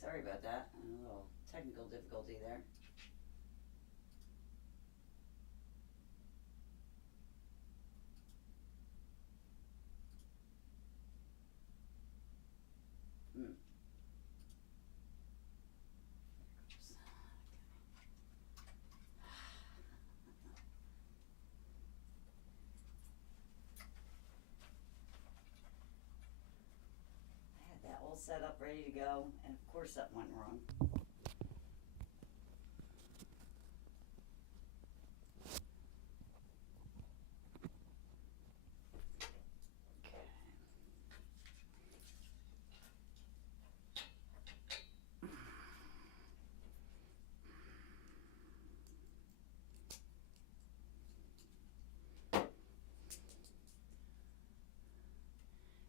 sorry about that. A little technical difficulty there. Hmm. I had that all set up, ready to go, and of course that went wrong.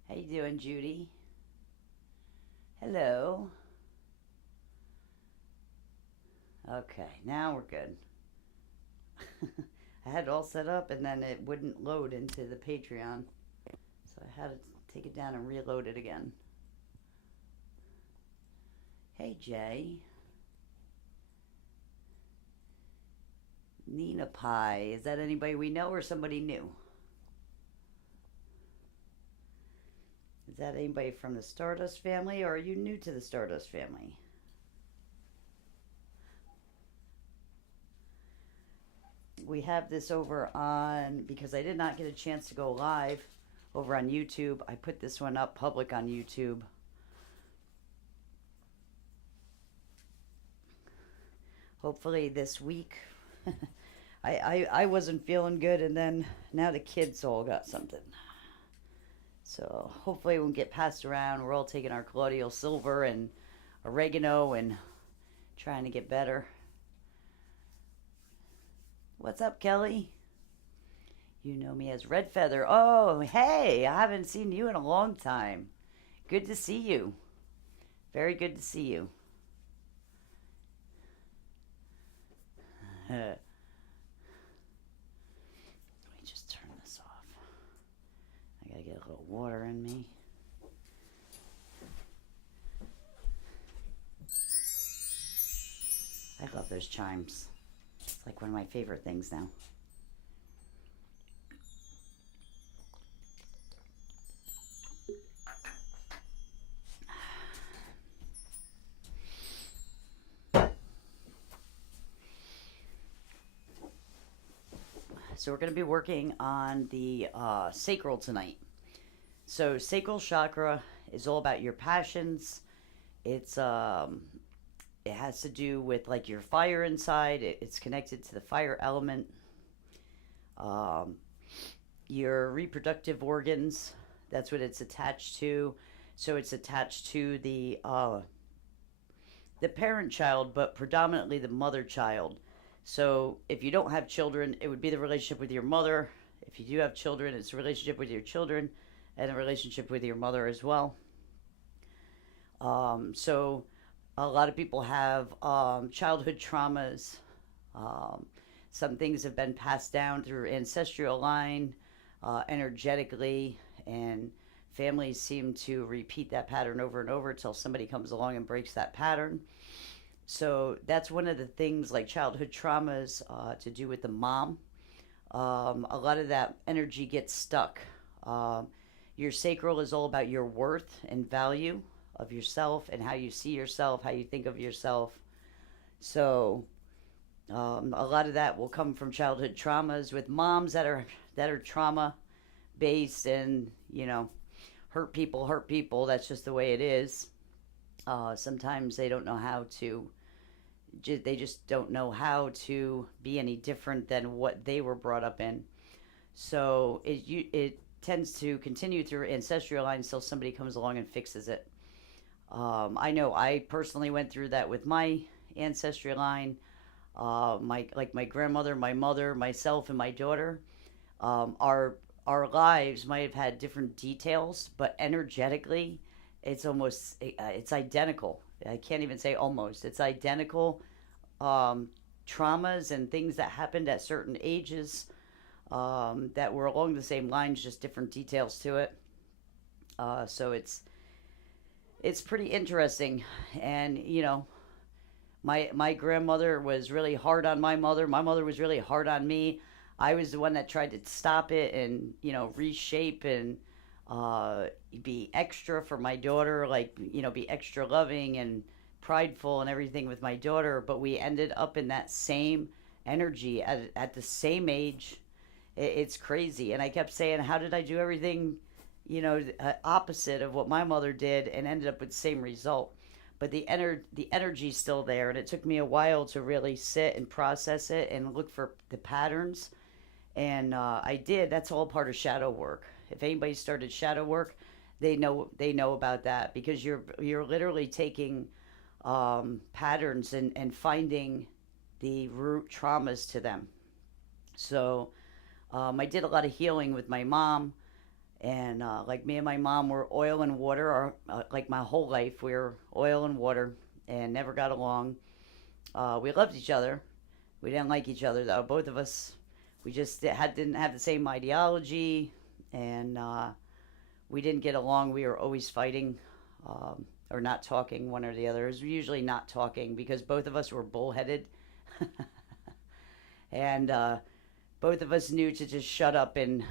How you doing, Judy? Hello. Okay, now we're good. I had it all set up and then it wouldn't load into the Patreon. So I had to take it down and reload it again. Hey, Jay. Nina Pie. Is that anybody we know or somebody new? Is that anybody from the Stardust family or are you new to the Stardust family? We have this over on, because I did not get a chance to go live over on YouTube. I put this one up public on YouTube. Hopefully this week. I wasn't feeling good, and then now the kids all got something. So hopefully it won't get passed around. We're all taking our colloidal silver and oregano and trying to get better. What's up, Kelly? You know me as Red Feather. Oh, hey, I haven't seen you in a long time. Good to see you. Very good to see you. Let me just turn this off. I gotta get a little water in me. I love those chimes. It's like one of my favorite things now. So we're going to be working on the sacral tonight. So sacral chakra is all about your passions. It has to do with like your fire inside. It's connected to the fire element. Um, your reproductive organs. That's what it's attached to. So it's attached to the parent child, but predominantly the mother child. So if you don't have children, it would be the relationship with your mother. If you do have children, it's a relationship with your children and a relationship with your mother as well. So a lot of people have childhood traumas. Some things have been passed down through ancestral line, energetically, and families seem to repeat that pattern over and over until somebody comes along and breaks that pattern. So that's one of the things, like childhood traumas, to do with the mom. A lot of that energy gets stuck. Your sacral is all about your worth and value of yourself and how you see yourself, how you think of yourself. So a lot of that will come from childhood traumas with moms that are trauma based, and hurt people. That's just the way it is. Sometimes they don't know how to. They just don't know how to be any different than what they were brought up in. So it tends to continue through ancestral lines until somebody comes along and fixes it. I know I personally went through that with my ancestral line. My grandmother, my mother, myself, and my daughter. Our lives might have had different details, but energetically, it's identical. I can't even say almost. It's identical traumas and things that happened at certain ages that were along the same lines, just different details to it. So it's pretty interesting. And, my grandmother was really hard on my mother. My mother was really hard on me. I was the one that tried to stop it and, reshape and uh, be extra for my daughter, like, be extra loving and prideful and everything with my daughter. But we ended up in that same energy at the same age. It's crazy. And I kept saying, how did I do everything, opposite of what my mother did and ended up with the same result? But the energy's still there, and it took me a while to really sit and process it and look for the patterns. And I did. That's all part of shadow work. If anybody started shadow work, they know about that, because you're literally taking patterns and finding the root traumas to them. So I did a lot of healing with my mom, and like me and my mom were oil and water. Like my whole life, we were oil and water, and never got along. We loved each other. We didn't like each other though. Both of us, we just didn't have the same ideology, and we didn't get along. We were always fighting, or not talking, one or the other. It was usually not talking because both of us were bullheaded, and both of us knew to just shut up and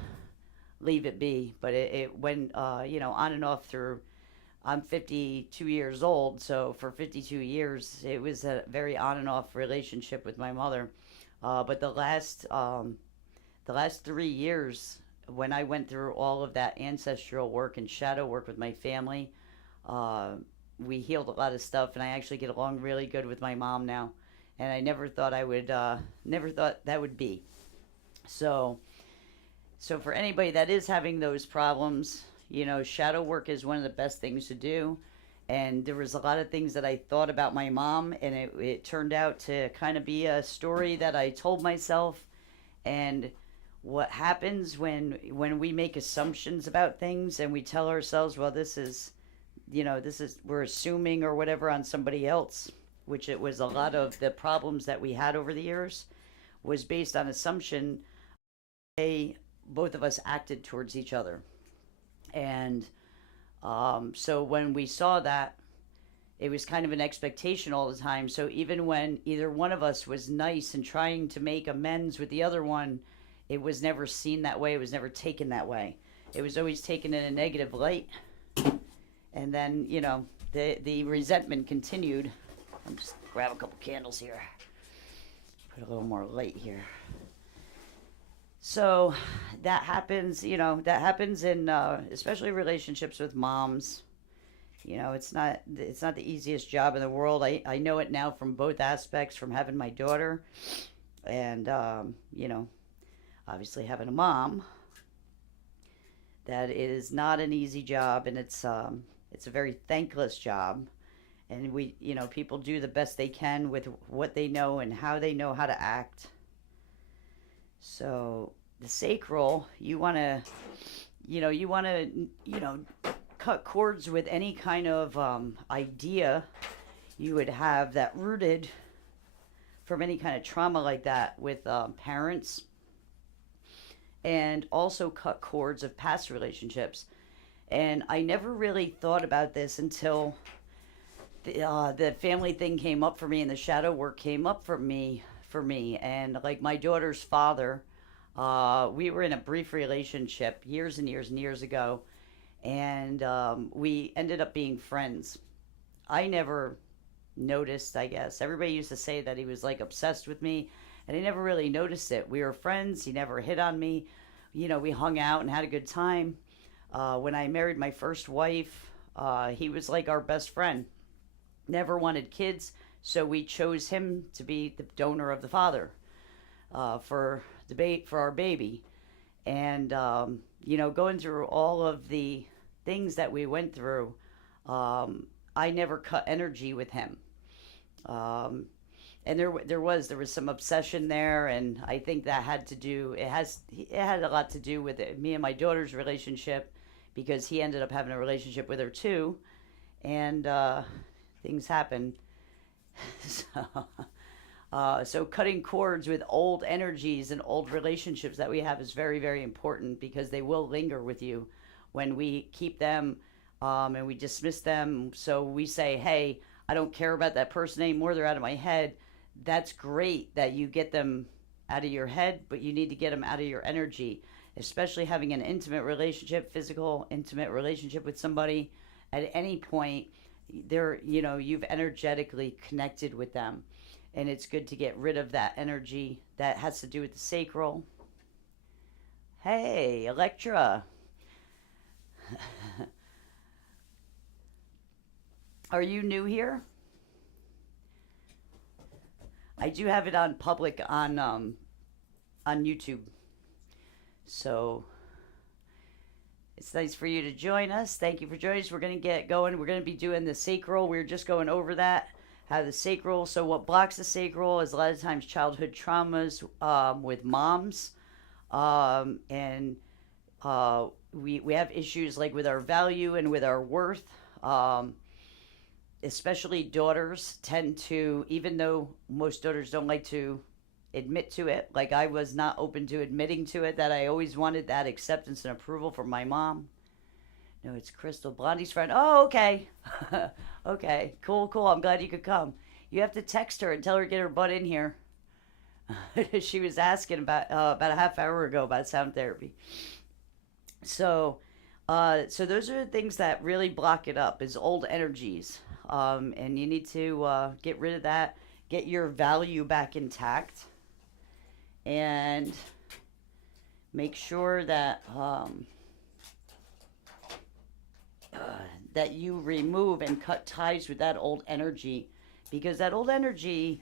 leave it be. But it went, on and off through. I'm 52 years old, so for 52 years, it was a very on and off relationship with my mother. But the last 3 years, when I went through all of that ancestral work and shadow work with my family, uh, we healed a lot of stuff, and I actually get along really good with my mom now. And I never thought that would be. So, so for anybody that is having those problems, shadow work is one of the best things to do. And there was a lot of things that I thought about my mom, and it turned out to kind of be a story that I told myself. And what happens when we make assumptions about things and we tell ourselves, well, this is we're assuming or whatever on somebody else, which it was a lot of the problems that we had over the years was based on assumption. They both of us acted towards each other. And so when we saw that, it was kind of an expectation all the time. So even when either one of us was nice and trying to make amends with the other one, it was never seen that way. It was never taken that way. It was always taken in a negative light. And then, the resentment continued. I'm just grab a couple candles here. Put a little more light here. So that happens in especially relationships with moms. It's not the easiest job in the world. I know it now from both aspects, from having my daughter and obviously having a mom. That it is not an easy job, and it's a very thankless job. And people do the best they can with what they know and how they know how to act. So the sacral, you want to cut cords with any kind of idea you would have that rooted from any kind of trauma like that with parents, and also cut cords of past relationships. And I never really thought about this until the family thing came up for me, and the shadow work came up for me. And like my daughter's father, we were in a brief relationship years and years and years ago, and we ended up being friends. I never noticed, I guess. Everybody used to say that he was like obsessed with me, and I never really noticed it. We were friends. He never hit on me. We hung out and had a good time. When I married my first wife, he was like our best friend. Never wanted kids, so we chose him to be the donor of the father for our baby. And going through all of the things that we went through, I never cut energy with him. Um, and there was some obsession there, and I think that it had a lot to do with it, me and my daughter's relationship, because he ended up having a relationship with her too, and things happen. so, so cutting cords with old energies and old relationships that we have is very, very important, because they will linger with you when we keep them and we dismiss them. So we say, hey, I don't care about that person anymore. They're out of my head. That's great that you get them out of your head, but you need to get them out of your energy, especially having an intimate relationship, physical, intimate relationship with somebody. At any point, you've energetically connected with them. And it's good to get rid of that energy that has to do with the sacral. Hey, Electra. Are you new here? I do have it on public on YouTube. So it's nice for you to join us. Thank you for joining us. We're going to get going. We're going to be doing the sacral. We're just going over that. How the sacral. So what blocks the sacral is a lot of times childhood traumas with moms. And we have issues like with our value and with our worth. Especially daughters tend to, even though most daughters don't like to admit to it, like I was not open to admitting to it, that I always wanted that acceptance and approval from my mom. No, it's Crystal, Blondie's friend. Oh, okay. Okay, cool. I'm glad you could come. You have to text her and tell her to get her butt in here. She was asking about a half hour ago about sound therapy. So those are the things that really block it up is old energies. And you need to get rid of that, get your value back intact, and make sure that that you remove and cut ties with that old energy, because that old energy,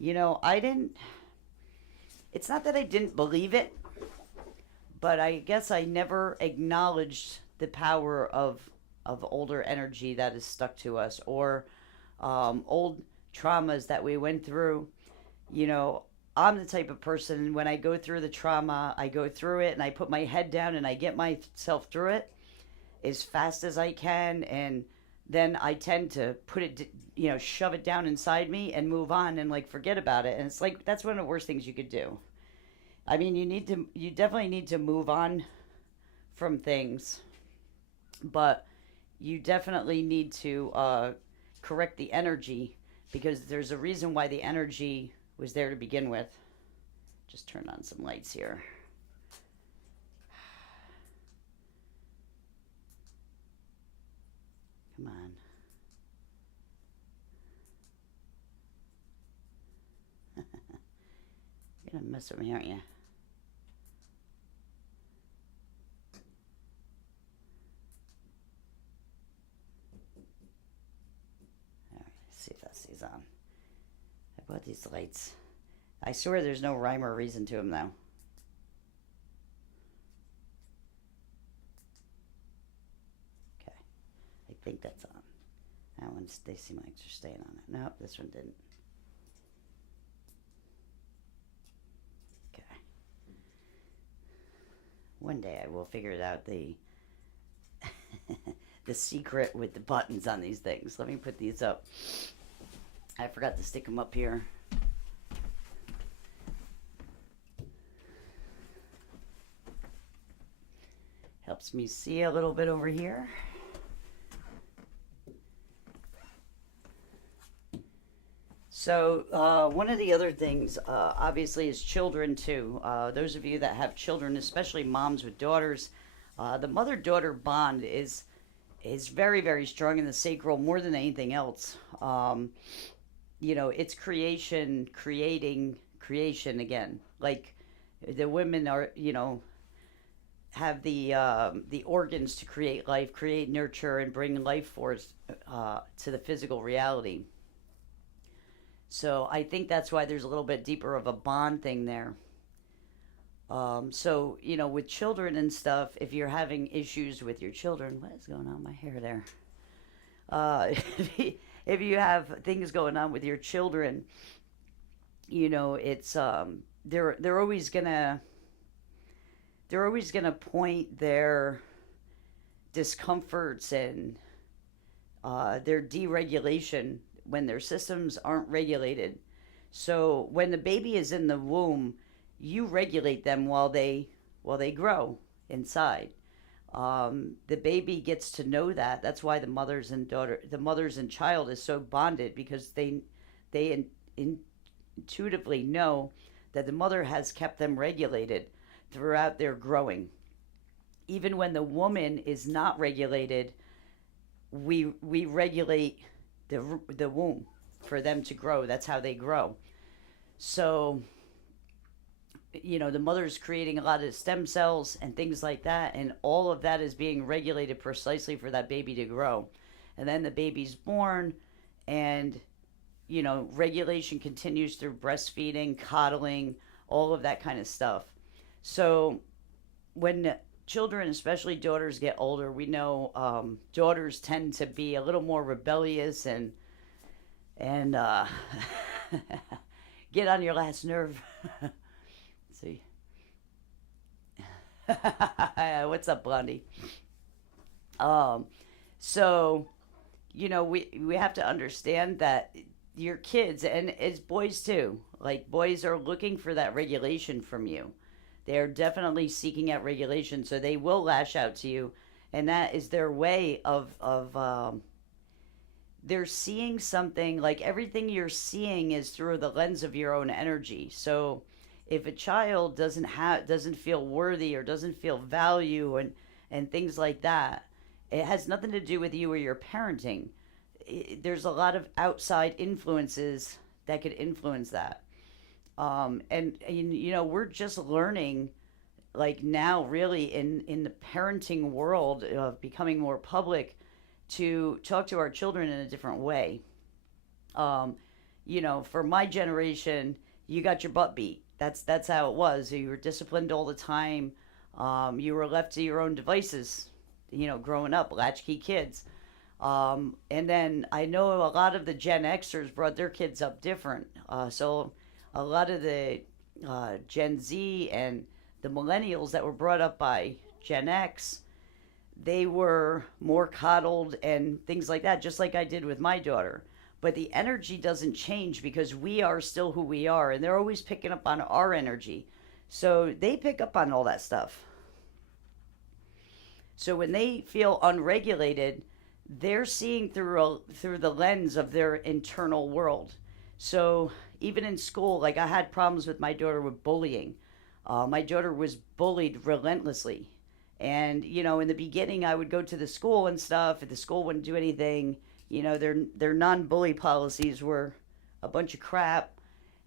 it's not that I didn't believe it, but I guess I never acknowledged the power of older energy that is stuck to us, or old traumas that we went through. I'm the type of person, when I go through the trauma, I go through it and I put my head down and I get myself through it as fast as I can, and then I tend to put it, shove it down inside me and move on and like forget about it. And it's like that's one of the worst things you could do. I mean, you definitely need to move on from things, but you definitely need to correct the energy, because there's a reason why the energy was there to begin with. Just turn on some lights here. Come on. You're gonna mess with me, aren't you? See if that stays on. I bought these lights. I swear there's no rhyme or reason to them, though. Okay. I think that's on. That one, they seem like they're staying on it. Nope, this one didn't. Okay. One day I will figure it out, the secret with the buttons on these things. Let me put these up. I forgot to stick them up here. Helps me see a little bit over here. So one of the other things, obviously, is children too. Those of you that have children, especially moms with daughters, the mother-daughter bond is very, very strong in the sacral more than anything else. It's creating creation again. Like the women are, have the organs to create life, create, nurture, and bring life force to the physical reality. So I think that's why there's a little bit deeper of a bond thing there. So, with children and stuff, if you're having issues with your children, what is going on with my hair there? If you have things going on with your children, it's they're always gonna point their discomforts and their deregulation when their systems aren't regulated. So when the baby is in the womb, you regulate them while they grow inside. The baby gets to know that. That's why the mothers and child is so bonded, because they intuitively know that the mother has kept them regulated throughout their growing. Even when the woman is not regulated, we regulate the womb for them to grow. That's how they grow. So, the mother's creating a lot of stem cells and things like that, and all of that is being regulated precisely for that baby to grow. And then the baby's born, and regulation continues through breastfeeding, coddling, all of that kind of stuff. So when children, especially daughters, get older, we know daughters tend to be a little more rebellious and get on your last nerve. See, what's up, Blondie? Um, so we have to understand that your kids, and it's boys too. Like, boys are looking for that regulation from you. They are definitely seeking out regulation, so they will lash out to you, and that is their way of they're seeing something. Like, everything you're seeing is through the lens of your own energy. So if a child doesn't feel worthy or doesn't feel value and things like that, it has nothing to do with you or your parenting. There's a lot of outside influences that could influence that. And we're just learning, like, now, really, in the parenting world of becoming more public, to talk to our children in a different way. um, for my generation, you got your butt beat. That's how it was. You were disciplined all the time. You were left to your own devices, growing up, latchkey kids. And then I know a lot of the Gen Xers brought their kids up different. So a lot of the Gen Z and the millennials that were brought up by Gen X, they were more coddled and things like that, just like I did with my daughter. But the energy doesn't change, because we are still who we are, and they're always picking up on our energy. So they pick up on all that stuff. So when they feel unregulated, they're seeing through the lens of their internal world. So even in school, like, I had problems with my daughter with bullying. My daughter was bullied relentlessly. And, in the beginning, I would go to the school and stuff, and the school wouldn't do anything. Their non-bully policies were a bunch of crap.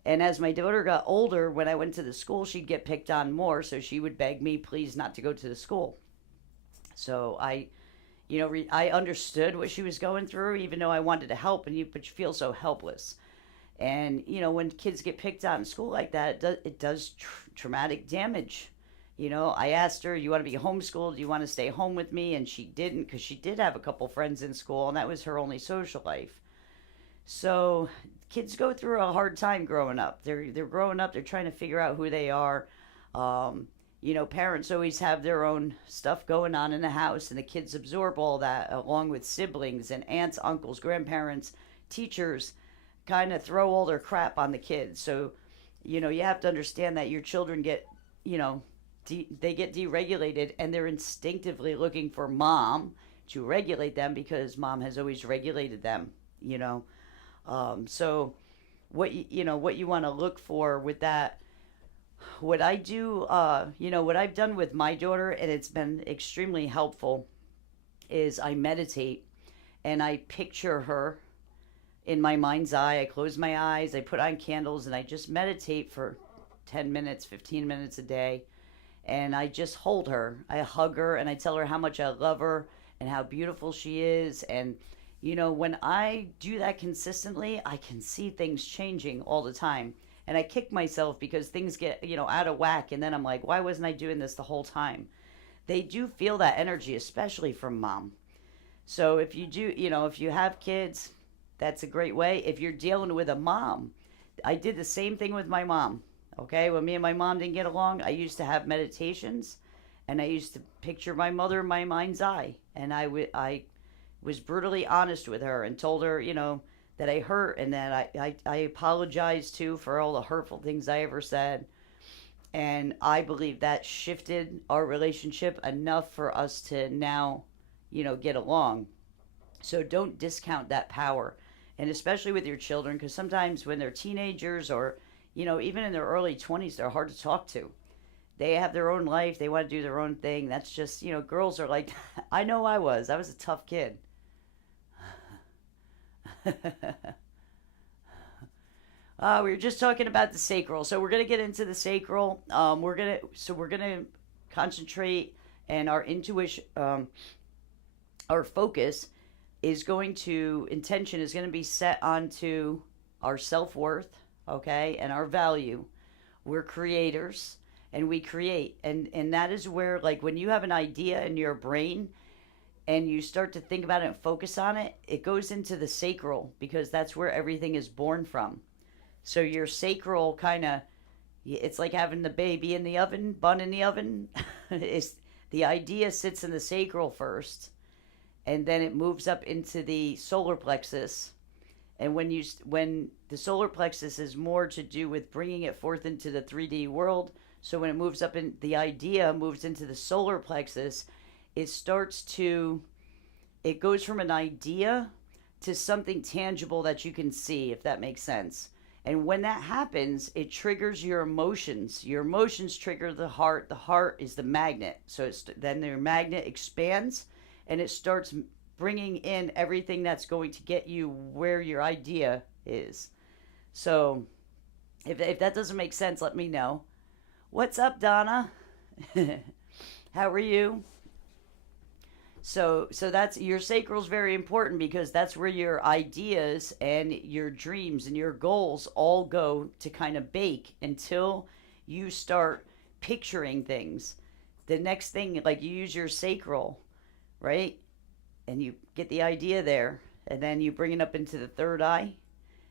And as my daughter got older, when I went to the school, she'd get picked on more, so she would beg me, please, not to go to the school. So I understood what she was going through, even though I wanted to help, but you feel so helpless. And, when kids get picked on in school like that, it does traumatic damage. I asked her, you want to be homeschooled? Do you want to stay home with me? And she didn't, because she did have a couple friends in school, and that was her only social life. So kids go through a hard time growing up. They're growing up. They're trying to figure out who they are. Parents always have their own stuff going on in the house, and the kids absorb all that, along with siblings and aunts, uncles, grandparents, teachers, kind of throw all their crap on the kids. So, you have to understand that your children get, they get deregulated, and they're instinctively looking for mom to regulate them, because mom has always regulated them. So what you want to look for with that, what I do, what I've done with my daughter, and it's been extremely helpful, is I meditate, and I picture her in my mind's eye. I close my eyes, I put on candles, and I just meditate for 10 minutes, 15 minutes a day. And I just hold her. I hug her, and I tell her how much I love her and how beautiful she is. And, when I do that consistently, I can see things changing all the time. And I kick myself because things get, out of whack. And then I'm like, why wasn't I doing this the whole time? They do feel that energy, especially from mom. So if you do, if you have kids, that's a great way. If you're dealing with a mom, I did the same thing with my mom. Okay, when me and my mom didn't get along, I used to have meditations, and I used to picture my mother in my mind's eye. And I was brutally honest with her and told her, that I hurt, and that I apologized too for all the hurtful things I ever said. And I believe that shifted our relationship enough for us to now, get along. So don't discount that power. And especially with your children, because sometimes when they're teenagers or, even in their early 20s, they're hard to talk to. They have their own life. They want to do their own thing. That's just, girls are like, I know I was a tough kid. We were just talking about the sacral, so we're gonna get into the sacral. We're gonna concentrate, and our intuition, our focus is going to intention is going to be set onto our self worth, okay, and our value. We're creators, and we create, and that is where, like, when you have an idea in your brain and you start to think about it and focus on it, it goes into the sacral because that's where everything is born from. So your sacral kind of, it's like having the baby in the oven, bun in the oven. It's, the idea sits in the sacral first, and then it moves up into the solar plexus. And when the solar plexus is more to do with bringing it forth into the 3D world, so when it moves up in, the idea moves into the solar plexus, it starts to, it goes from an idea to something tangible that you can see, if that makes sense. And when that happens, it triggers your emotions. Your emotions trigger the heart. The heart is the magnet. So then your magnet expands, and it starts bringing in everything that's going to get you where your idea is. So if that doesn't make sense, let me know. What's up, Donna? How are you? So that's, your sacral is very important because that's where your ideas and your dreams and your goals all go to kind of bake until you start picturing things. The next thing, like, you use your sacral, right? And you get the idea there, and then you bring it up into the third eye,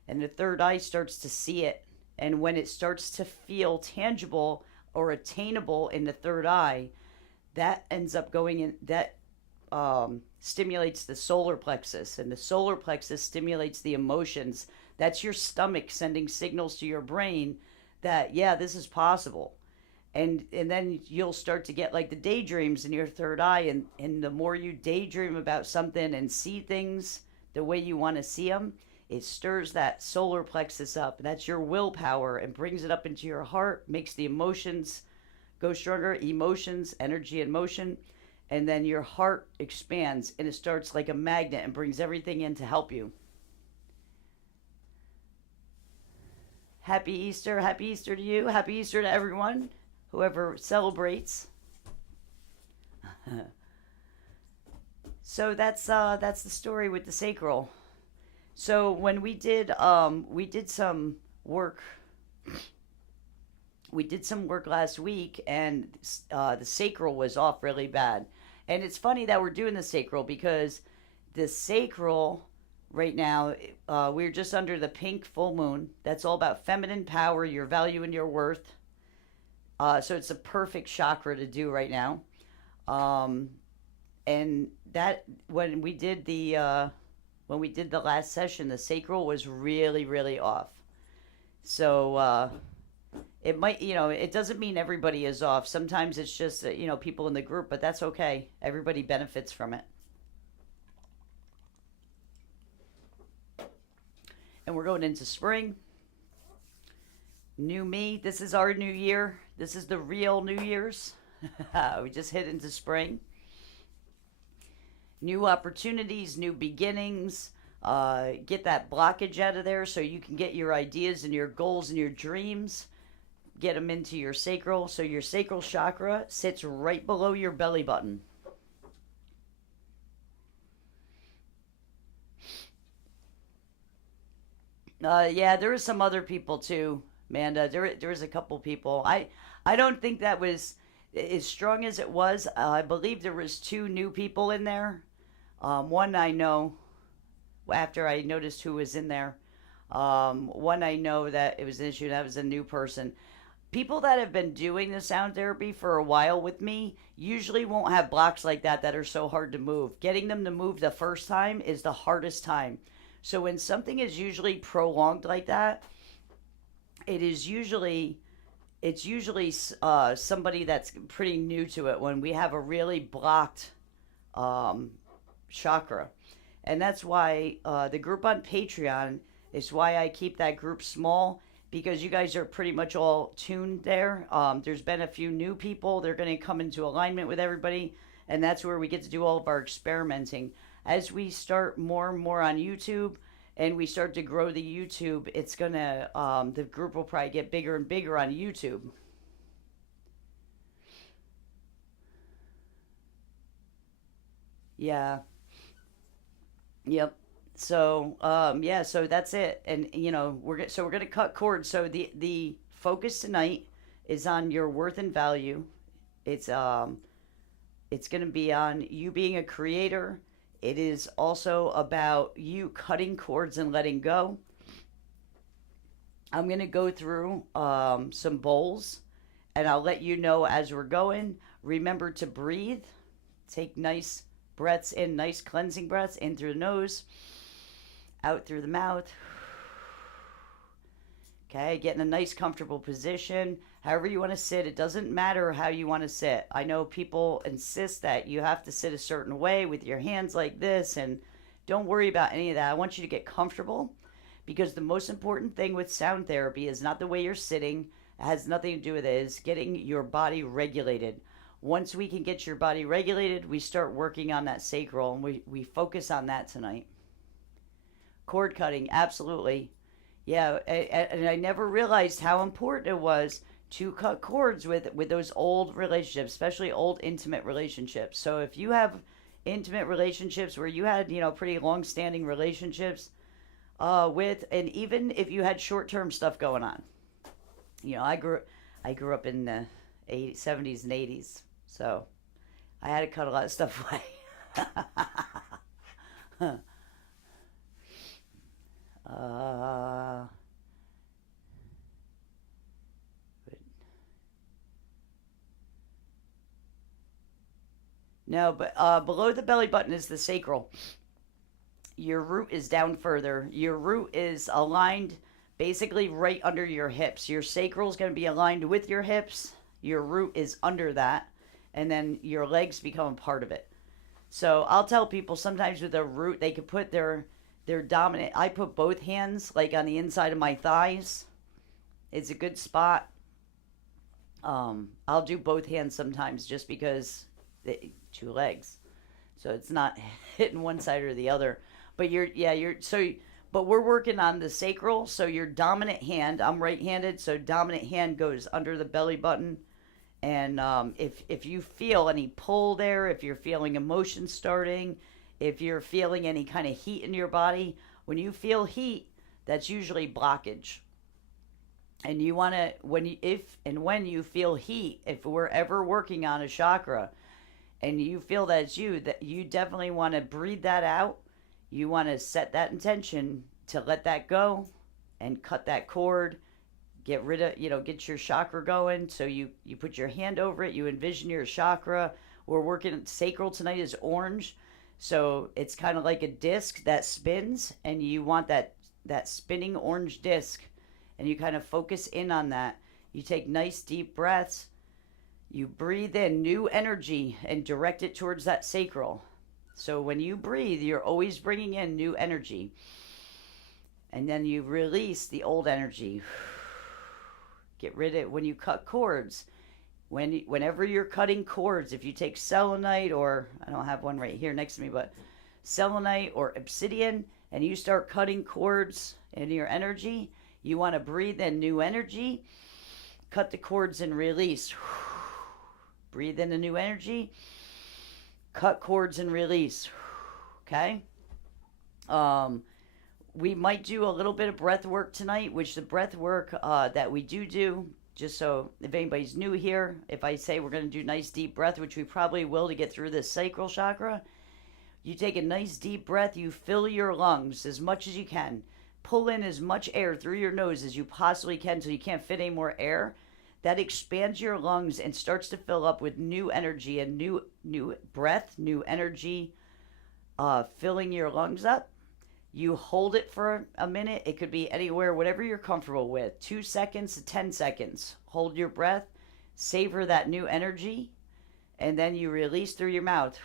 and the third eye starts to see it. And when it starts to feel tangible or attainable in the third eye, that ends up going in, that stimulates the solar plexus, and the solar plexus stimulates the emotions. That's your stomach sending signals to your brain that, yeah, this is possible. And then you'll start to get like the daydreams in your third eye, and the more you daydream about something and see things the way you want to see them, it stirs that solar plexus up. That's your willpower, and brings it up into your heart, makes the emotions go stronger. Emotions, energy, and motion. And then your heart expands, and it starts like a magnet and brings everything in to help you. Happy Easter. Happy Easter to you. Happy Easter to everyone, whoever celebrates. So that's the story with the sacral. So when we did some work. We did some work last week, and the sacral was off really bad. And it's funny that we're doing the sacral because the sacral right now, we're just under the pink full moon. That's all about feminine power, your value, and your worth. So it's a perfect chakra to do right now. And that when we did the last session, the sacral was really, really off. So it might, it doesn't mean everybody is off. Sometimes it's just, people in the group, but that's okay. Everybody benefits from it. And we're going into spring. New me. This is our new year. This is the real New Year's. We just hit into spring. New opportunities, new beginnings. Get that blockage out of there so you can get your ideas and your goals and your dreams. Get them into your sacral. So your sacral chakra sits right below your belly button. Yeah, there was some other people too, Amanda. There was a couple people. I don't think that was as strong as it was. I believe there was two new people in there. One I know after I noticed who was in there. One I know that it was an issue. That was a new person. People that have been doing the sound therapy for a while with me usually won't have blocks like that are so hard to move. Getting them to move the first time is the hardest time. So when something is usually prolonged like that, it is usually It's usually somebody that's pretty new to it when we have a really blocked um, chakra. And that's why the group on Patreon is why I keep that group small, because you guys are pretty much all tuned there. There's been a few new people. They're going to come into alignment with everybody. And that's where we get to do all of our experimenting. As we start more and more on YouTube and we start to grow the YouTube, it's going to, the group will probably get bigger and bigger on YouTube. Yeah. Yep. So, yeah, so that's it. And so we're gonna cut cords. So the focus tonight is on your worth and value. It's it's gonna be on you being a creator. It is also about you cutting cords and letting go. I'm gonna go through some bowls, and I'll let you know as we're going. Remember to breathe. Take nice breaths in, nice cleansing breaths in through the nose, out through the mouth. Okay, get in a nice comfortable position. However you want to sit, it doesn't matter how you want to sit. I know people insist that you have to sit a certain way with your hands like this, and don't worry about any of that. I want you to get comfortable, because the most important thing with sound therapy is not the way you're sitting. It has nothing to do with it. It's getting your body regulated. Once we can get your body regulated, we start working on that sacral, and we focus on that tonight. Cord cutting, absolutely. Yeah, and I never realized how important it was to cut cords with those old relationships, especially old intimate relationships. So if you have intimate relationships where you had, pretty long-standing relationships and even if you had short-term stuff going on. I grew up in the 70s and 80s, so I had to cut a lot of stuff away. uh, no, but below the belly button is the sacral. Your root is down further. Your root is aligned basically right under your hips. Your sacral is going to be aligned with your hips. Your root is under that, and then your legs become a part of it. So I'll tell people sometimes with a root, they could put their dominant. I put both hands like on the inside of my thighs. It's a good spot. I'll do both hands sometimes just because two legs, so it's not hitting one side or the other. But but we're working on the sacral. So your dominant hand, I'm right-handed, so dominant hand goes under the belly button. And if you feel any pull there, if you're feeling emotion starting, if you're feeling any kind of heat in your body, when you feel heat, that's usually blockage. And you want to, when you feel heat, if we're ever working on a chakra and you feel that you definitely want to breathe that out. You want to set that intention to let that go and cut that cord. Get rid of, get your chakra going. So you put your hand over it. You envision your chakra. We're working, sacral tonight is orange. So it's kind of like a disc that spins, and you want that spinning orange disc, and you kind of focus in on that. You take nice deep breaths. You breathe in new energy and direct it towards that sacral. So when you breathe, you're always bringing in new energy. And then you release the old energy. Get rid of it when you cut cords. Whenever you're cutting cords, if you take selenite, or I don't have one right here next to me, but selenite or obsidian, and you start cutting cords in your energy, you want to breathe in new energy, cut the cords and release. Breathe in the new energy, cut cords and release. Okay? We might do a little bit of breath work tonight, which the breath work that we do, just so if anybody's new here, if I say we're going to do nice deep breath, which we probably will to get through this sacral chakra, you take a nice deep breath, you fill your lungs as much as you can. Pull in as much air through your nose as you possibly can until you can't fit any more air. That expands your lungs and starts to fill up with new energy and new breath, new energy, filling your lungs up. You hold it for a minute. It could be anywhere, whatever you're comfortable with. 2 seconds to 10 seconds. Hold your breath, savor that new energy, and then you release through your mouth.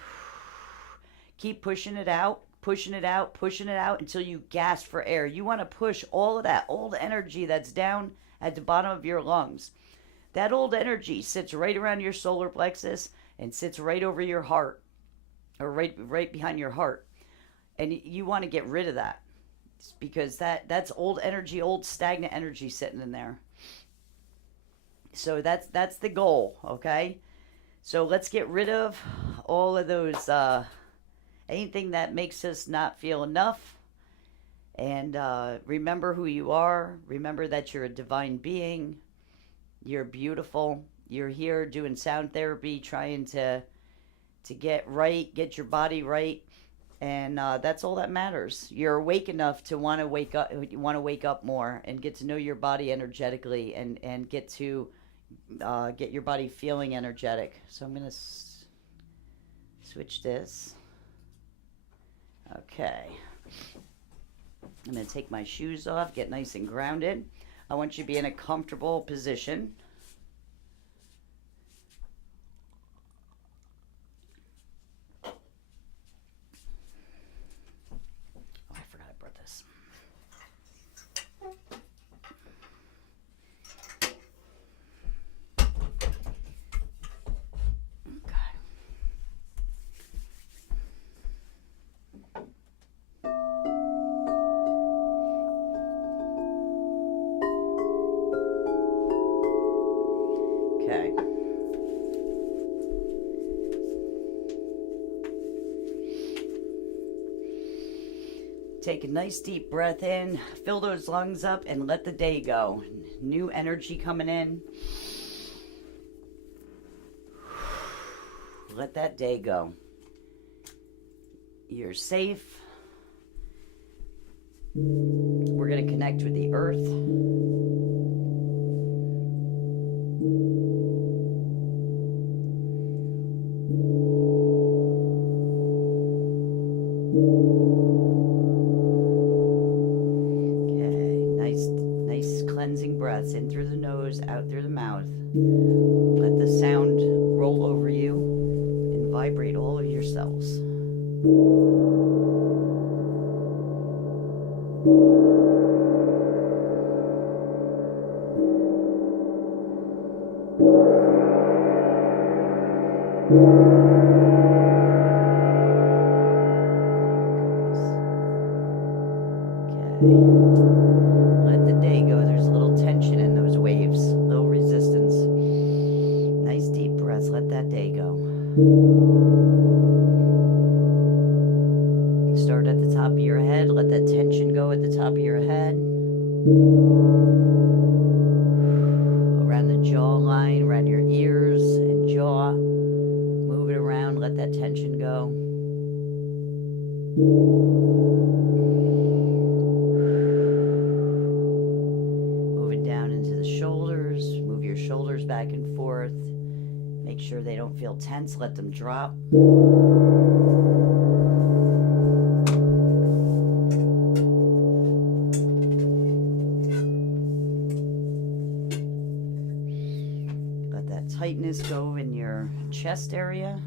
Keep pushing it out, pushing it out, pushing it out until you gasp for air. You want to push all of that old energy that's down at the bottom of your lungs. That old energy sits right around your solar plexus and sits right over your heart, or right behind your heart. And you want to get rid of that, because that's old energy, old stagnant energy sitting in there. So that's the goal, okay? So let's get rid of all of those, anything that makes us not feel enough. And remember who you are. Remember that you're a divine being. You're beautiful. You're here doing sound therapy, trying to get right, get your body right. And that's all that matters. You're awake enough to want to wake up. You want to wake up more and get to know your body energetically, and get to get your body feeling energetic. So I'm gonna switch this. Okay. I'm gonna take my shoes off, get nice and grounded. I want you to be in a comfortable position. Okay. Take a nice deep breath in, fill those lungs up, and let the day go. New energy coming in. Let that day go. You're safe. We're going to connect with the earth. Breaths in through the nose, out through the mouth. Let the sound roll over you and vibrate all of your cells. Okay. Let the day go. There's a little tension in those waves, little resistance. Nice deep breaths. Let that day go. Start at the top of your head. Let that tension go at the top of your head. Around the jawline, around your ears and jaw. Move it around. Let that tension go. Shoulders back and forth. Make sure they don't feel tense. Let them drop. Let that tightness go in your chest area.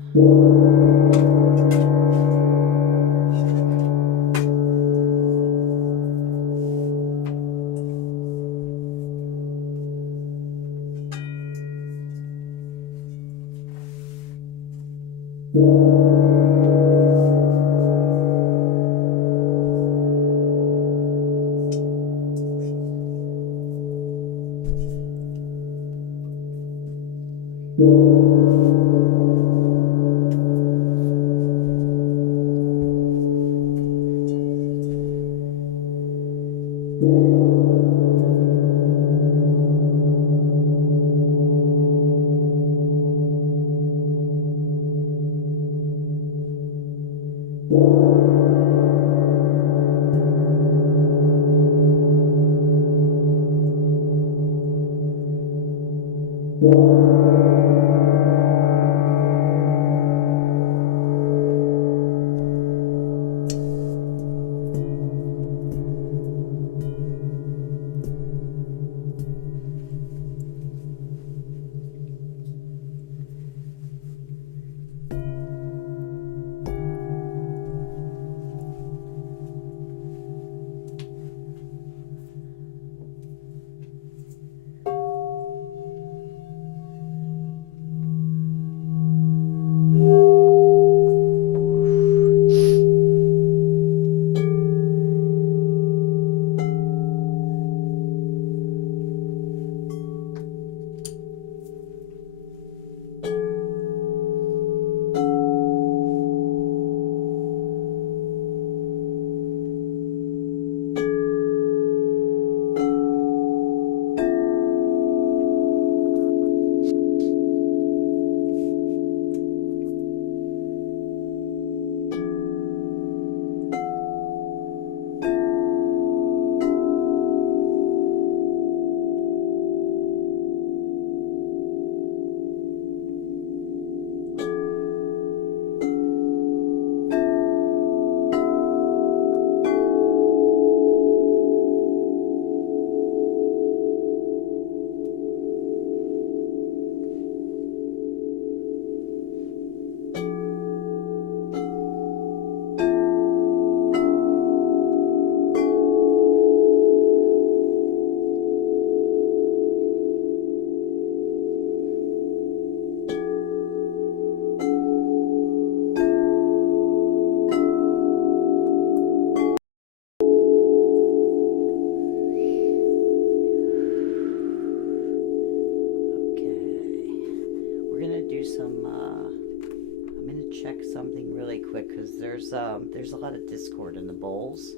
some, I'm going to check something really quick because there's a lot of discord in the bowls.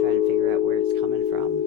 Trying to figure out where it's coming from.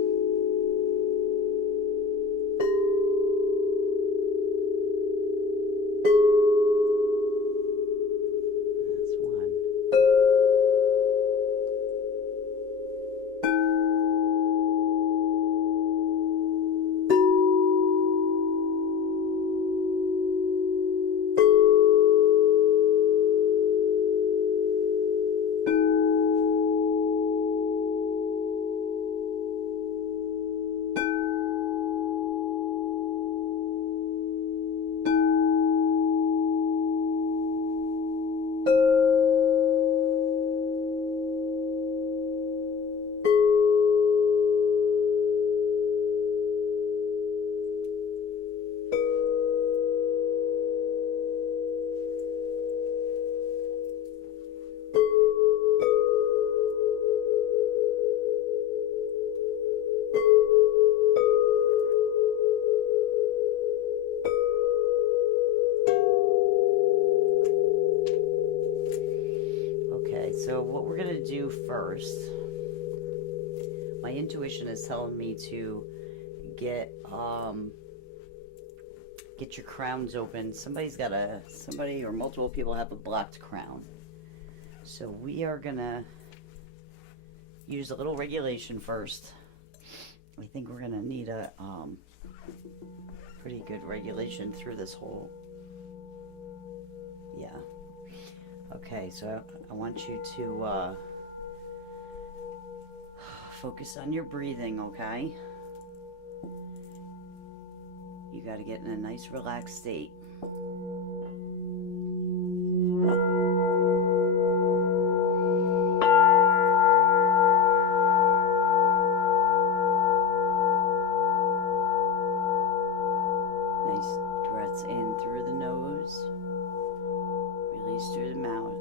So what we're going to do first, my intuition is telling me to get your crowns open. Somebody or multiple people have a blocked crown. So we are going to use a little regulation first. I think we're going to need a pretty good regulation through this whole, yeah. Okay, so I want you to focus on your breathing, okay? You got to get in a nice relaxed state. Nice breaths in through the nose. Release through the mouth.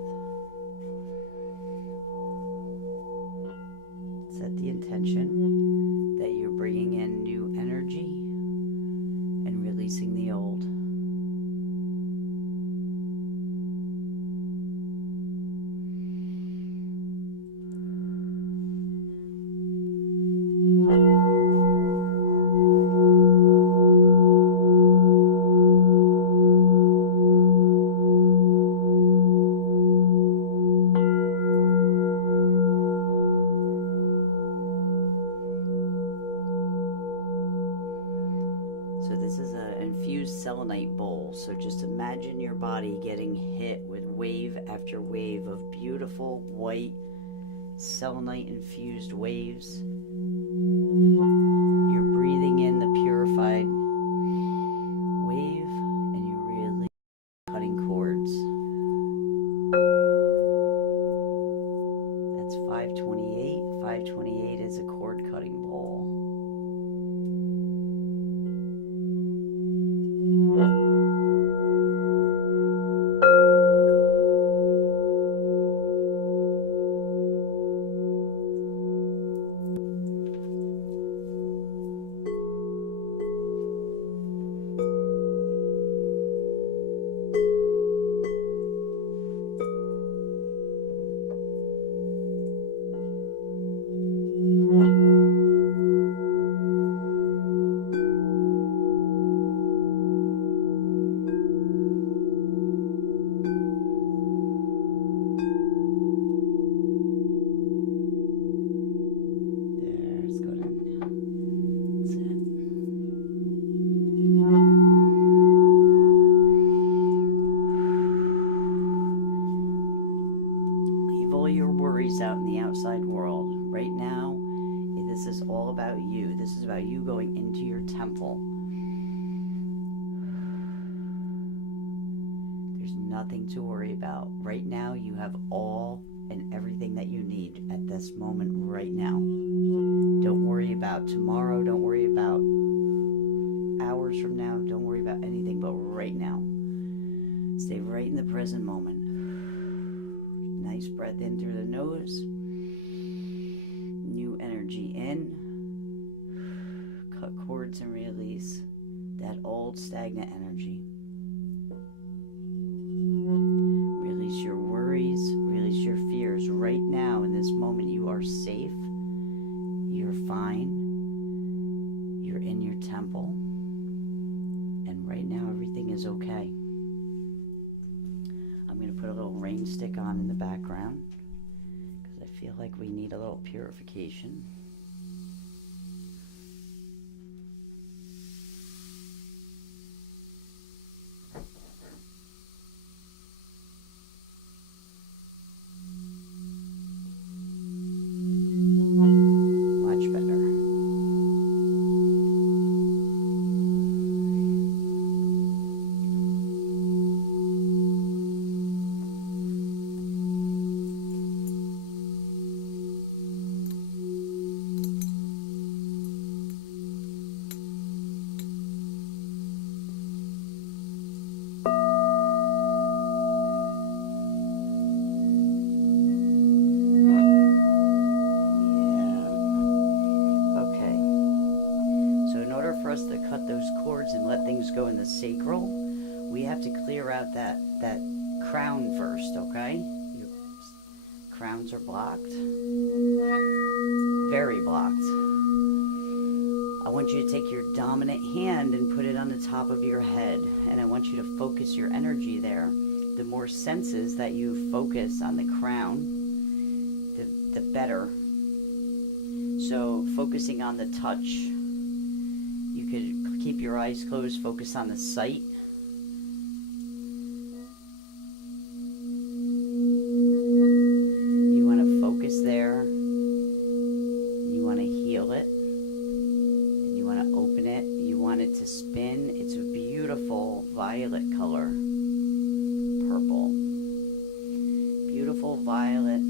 Set the intention that you're bringing in new energy and releasing the old. So this is an infused selenite bowl. So just imagine your body getting hit with wave after wave of beautiful white selenite infused waves. You're breathing in the purified wave and you're really cutting cords. That's 528. 528 is a cord cutting bowl. Out in the outside world. Right now, this is all about you. This is about you going into your temple. There's nothing to worry about. Right now, you have all and everything that you need at this moment right now. Don't worry about tomorrow. Don't worry about hours from now. Don't worry about anything but right now. Stay right in the present moment. Nice breath in through the nose. New energy in. release that old stagnant energy. Release your worries, release your fears. Right now, in this moment, you are safe, you're fine, you're in your temple, and right now everything is okay. I'm going to put a little rain stick on in the background because I feel like we need a little purification. To cut those cords and let things go in the sacral, we have to clear out that crown first, okay? Your crowns are blocked, very blocked. I want you to take your dominant hand and put it on the top of your head, and I want you to focus your energy there. The more senses that you focus on the crown, the better. So focusing on the touch, you could keep your eyes closed, focus on the sight. You want to focus there. You want to heal it. And you want to open it. You want it to spin. It's a beautiful violet color. Purple. Beautiful violet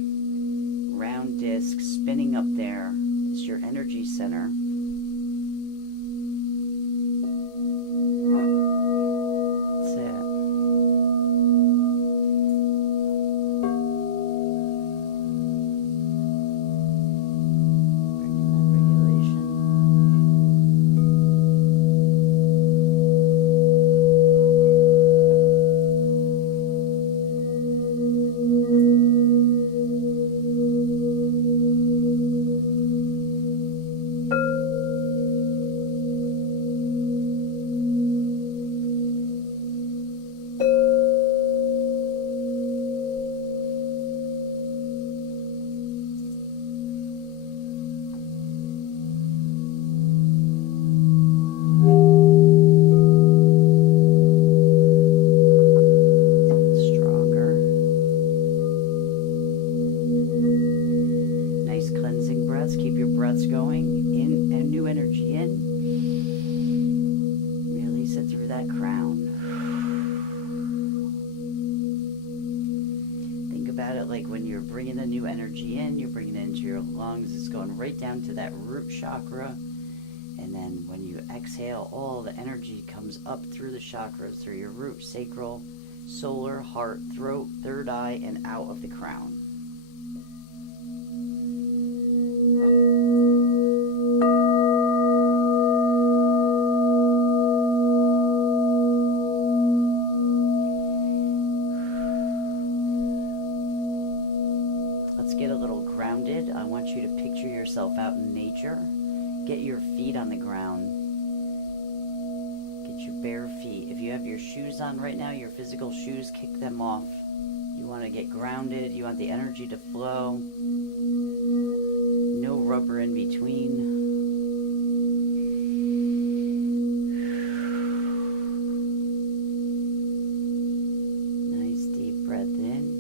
round disc spinning up there. It's your energy center. Going in, and new energy in. Release it through that crown. Think about it like when you're bringing the new energy in, you're bringing it into your lungs. It's going right down to that root chakra. And then when you exhale, all the energy comes up through the chakras, through your root, sacral, solar, heart, throat, third eye, and out of the crown. Get a little grounded. I want you to picture yourself out in nature. Get your feet on the ground. Get your bare feet. If you have your shoes on right now, your physical shoes, kick them off. You want to get grounded. You want the energy to flow. No rubber in between. Nice deep breath in.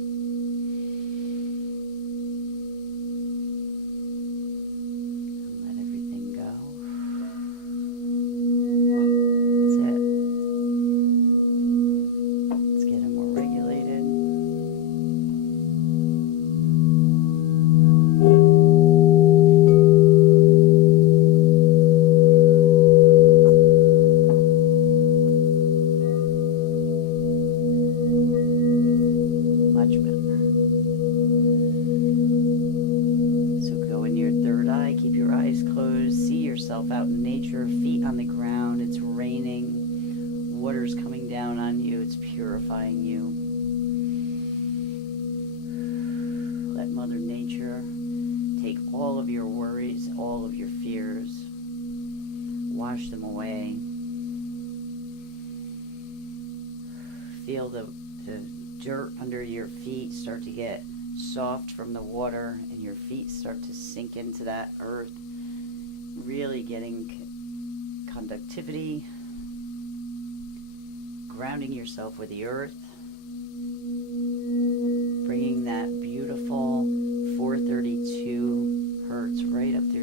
your feet on the ground. It's raining. Water's coming down on you. It's purifying you. Let Mother Nature take all of your worries, all of your fears, wash them away. Feel the dirt under your feet start to get soft from the water, and your feet start to sink into that earth, really getting conductivity, grounding yourself with the earth, bringing that beautiful 432 hertz right up through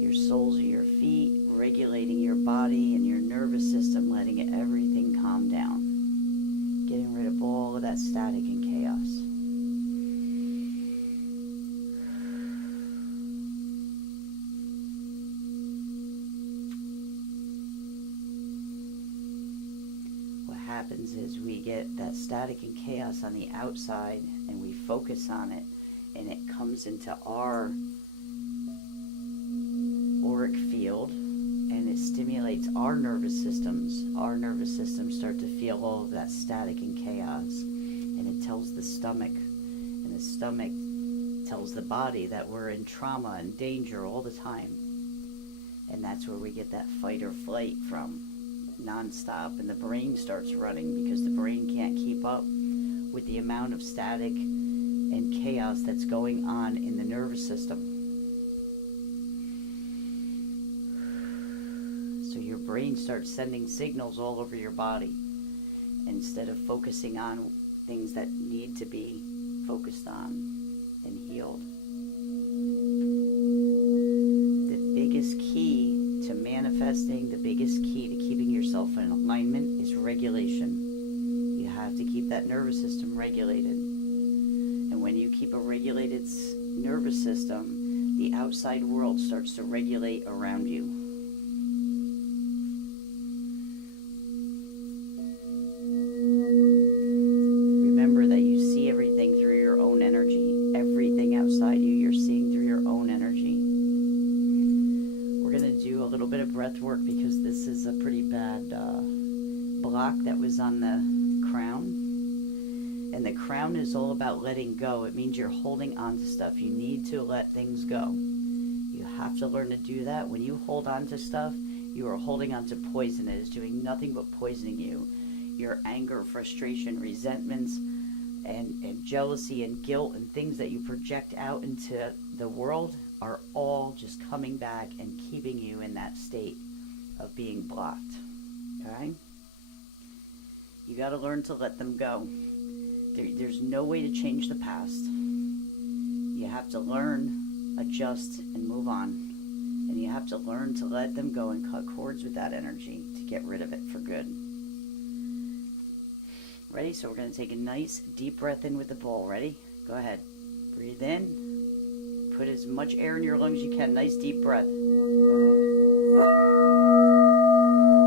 your soles of your feet, regulating your body and your nervous system, letting everything calm down, getting rid of all of that static and chaos. What happens is we get that static and chaos on the outside, and we focus on it, and it comes into our auric field, and it stimulates our nervous systems. Our nervous systems start to feel all of that static and chaos, and it tells the stomach, and the stomach tells the body that we're in trauma and danger all the time. And that's where we get that fight or flight from, nonstop, and the brain starts running because the brain can't keep up with the amount of static and chaos that's going on in the nervous system. So your brain starts sending signals all over your body instead of focusing on things that need to be focused on and healed. The biggest key to manifesting, the biggest key to keeping yourself in alignment is regulation. You have to keep that nervous system regulated. And when you keep a regulated nervous system, the outside world starts to regulate around you. Remember that you see everything through your own energy. Everything outside you, you're seeing through your own energy. We're going to do a little bit of breath work because this is a pretty bad block that was on the crown. And the crown is all about letting go. It means you're holding on to stuff. You need to let things go. You have to learn to do that. When you hold on to stuff, you are holding on to poison. It is doing nothing but poisoning you. Your anger, frustration, resentments, and jealousy and guilt and things that you project out into the world are all just coming back and keeping you in that state of being blocked. Okay? You got to learn to let them go. There's no way to change the past. You have to learn, adjust, and move on. And you have to learn to let them go and cut cords with that energy to get rid of it for good. Ready? So we're going to take a nice deep breath in with the bowl. Ready? Go ahead. Breathe in. Put as much air in your lungs as you can. Nice deep breath.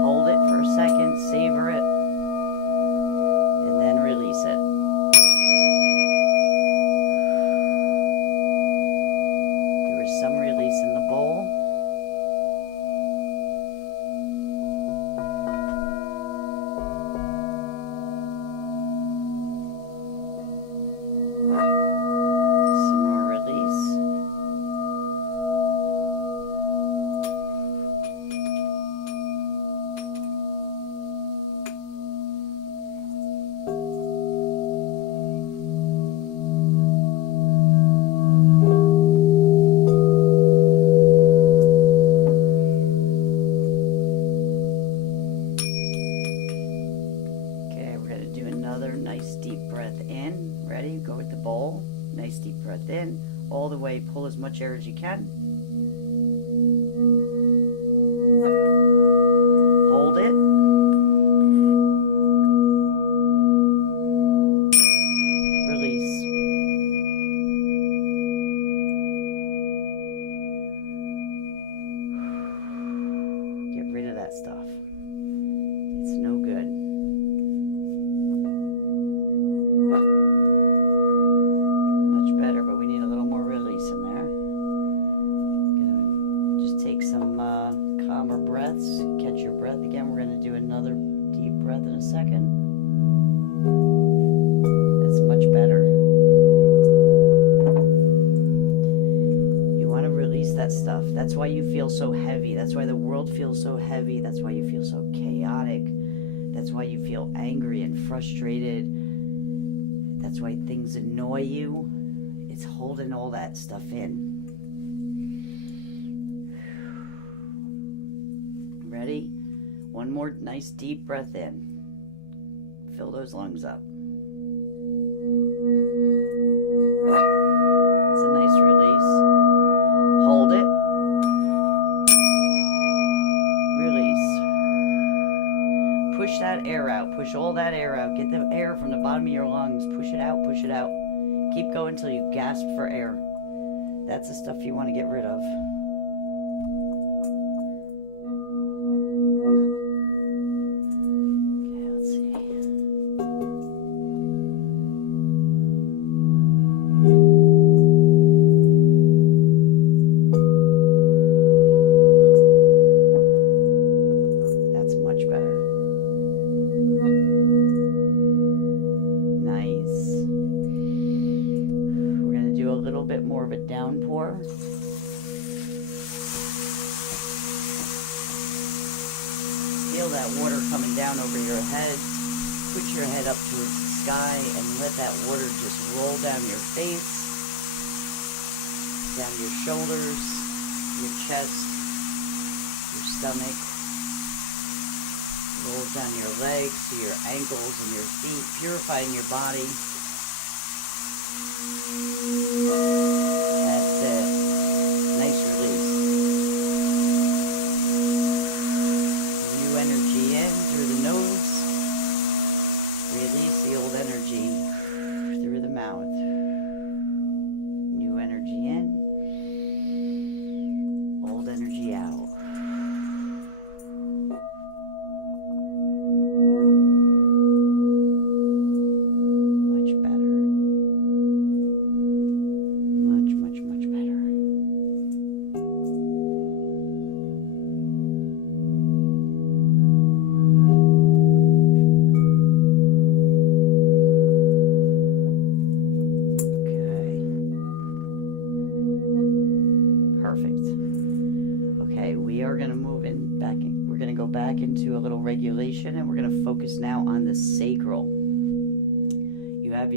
Hold it for a second. Savor it. And then release it. There was some release in the bowl. Some more release. Okay, we're going to do another nice deep breath in. Ready? Go with the bowl. Nice deep breath in. All the way. Pull as much air as you can. Hold it. Release. Get rid of that stuff. It's no good. Much better, but we need a little more release in there. Gonna just take some breaths. Catch your breath again. We're going to do another deep breath in a second. That's much better. You want to release that stuff. That's why you feel so heavy. That's why the world feels so heavy. That's why you feel so chaotic. That's why you feel angry and frustrated. That's why things annoy you. It's holding all that stuff in. Ready? One more nice deep breath in. Fill those lungs up. It's a nice release. Hold it. Release. Push that air out. Push all that air out. Get the air from the bottom of your lungs. Push it out. Push it out. Keep going until you gasp for air. That's the stuff you want to get rid of. Okay, let's see. That's much better. Nice. We're going to do a little bit more of a downpour. Feel that water coming down over your head. Put your head up towards the sky and let that water just roll down your face, down your shoulders, your chest, your stomach. Roll down your legs to your ankles and your feet, purifying your body. That's it. Nice release. New energy in through the nose. Release the old energy through the mouth. New energy in. Old energy out. Into a little regulation, and we're going to focus now on the sacral. You have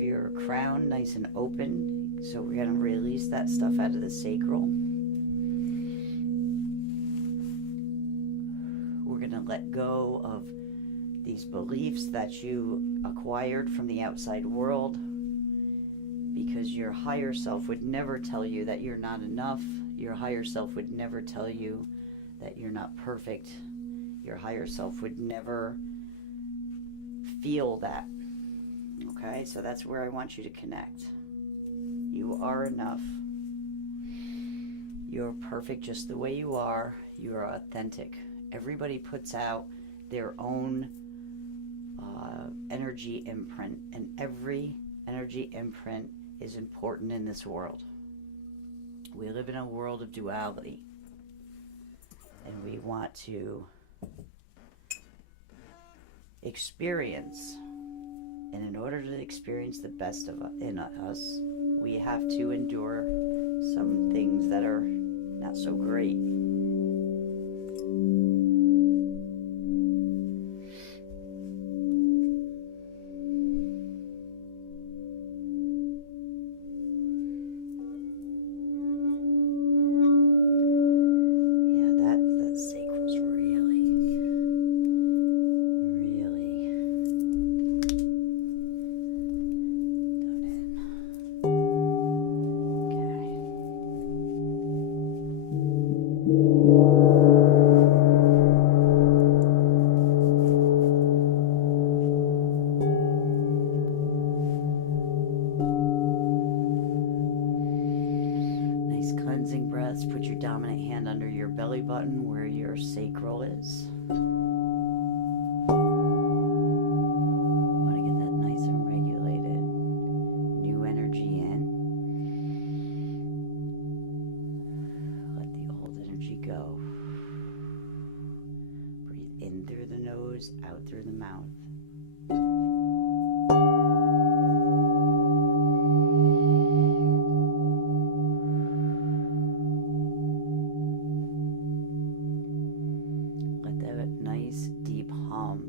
your crown nice and open, so we're going to release that stuff out of the sacral. We're going to let go of these beliefs that you acquired from the outside world, because your higher self would never tell you that you're not enough. Your higher self would never tell you that you're not perfect. Your higher self would never feel that. Okay, so that's where I want you to connect. You are enough. You're perfect just the way you are. You are authentic. Everybody puts out their own energy imprint, and every energy imprint is important in this world. We live in a world of duality. And we want to experience. And in order to experience the best of in us, we have to endure some things that are not so great. Put your dominant hand under your belly button where your sacral is. Want to get that nice and regulated. New energy in. Let the old energy go. nose, out through the mouth. Let that nice deep hum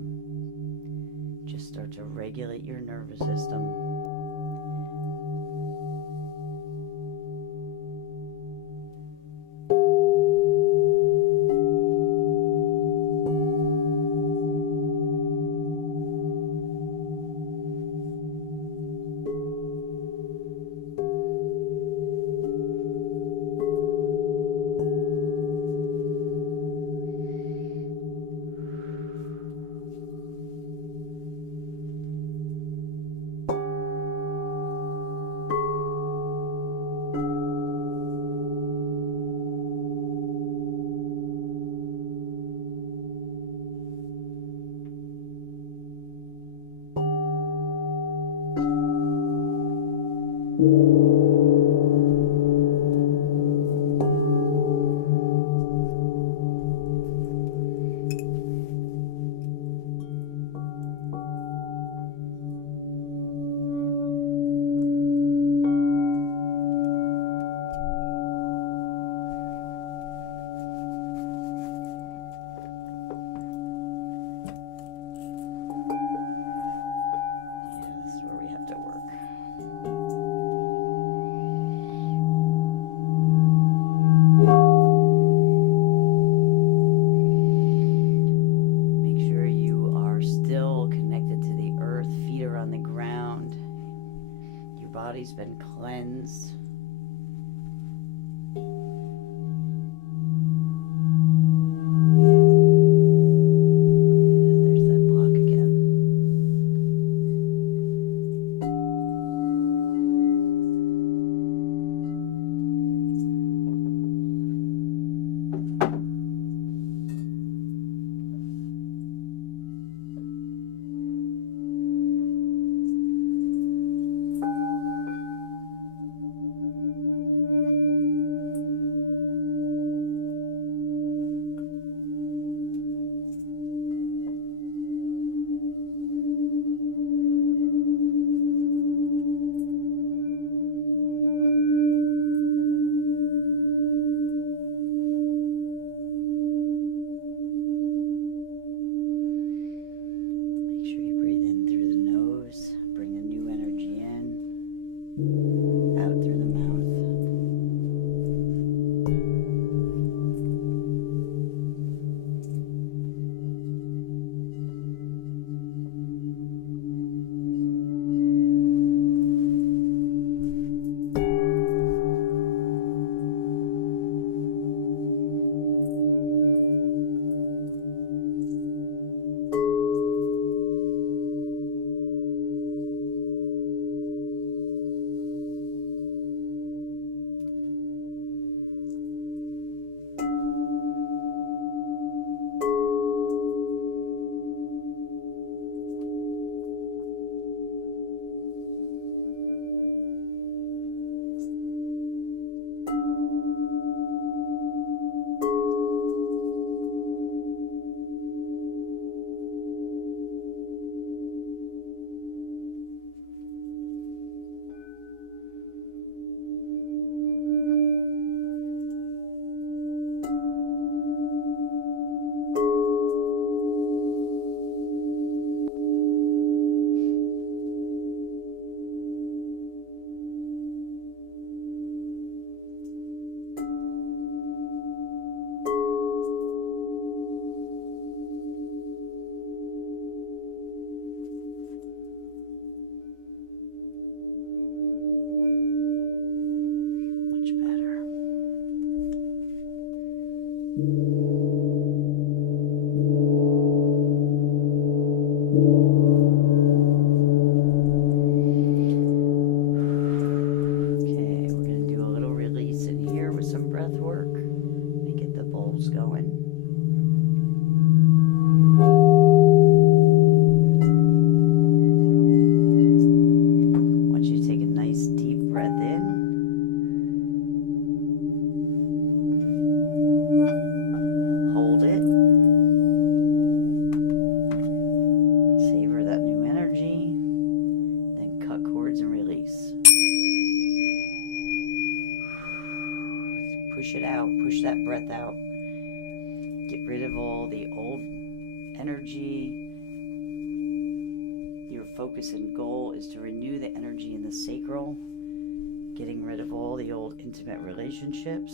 just start to regulate your nervous system. Body's been cleansed. There's that block again. Get rid of all the old energy. Your focus and goal is to renew the energy in the sacral, getting rid of all the old intimate relationships,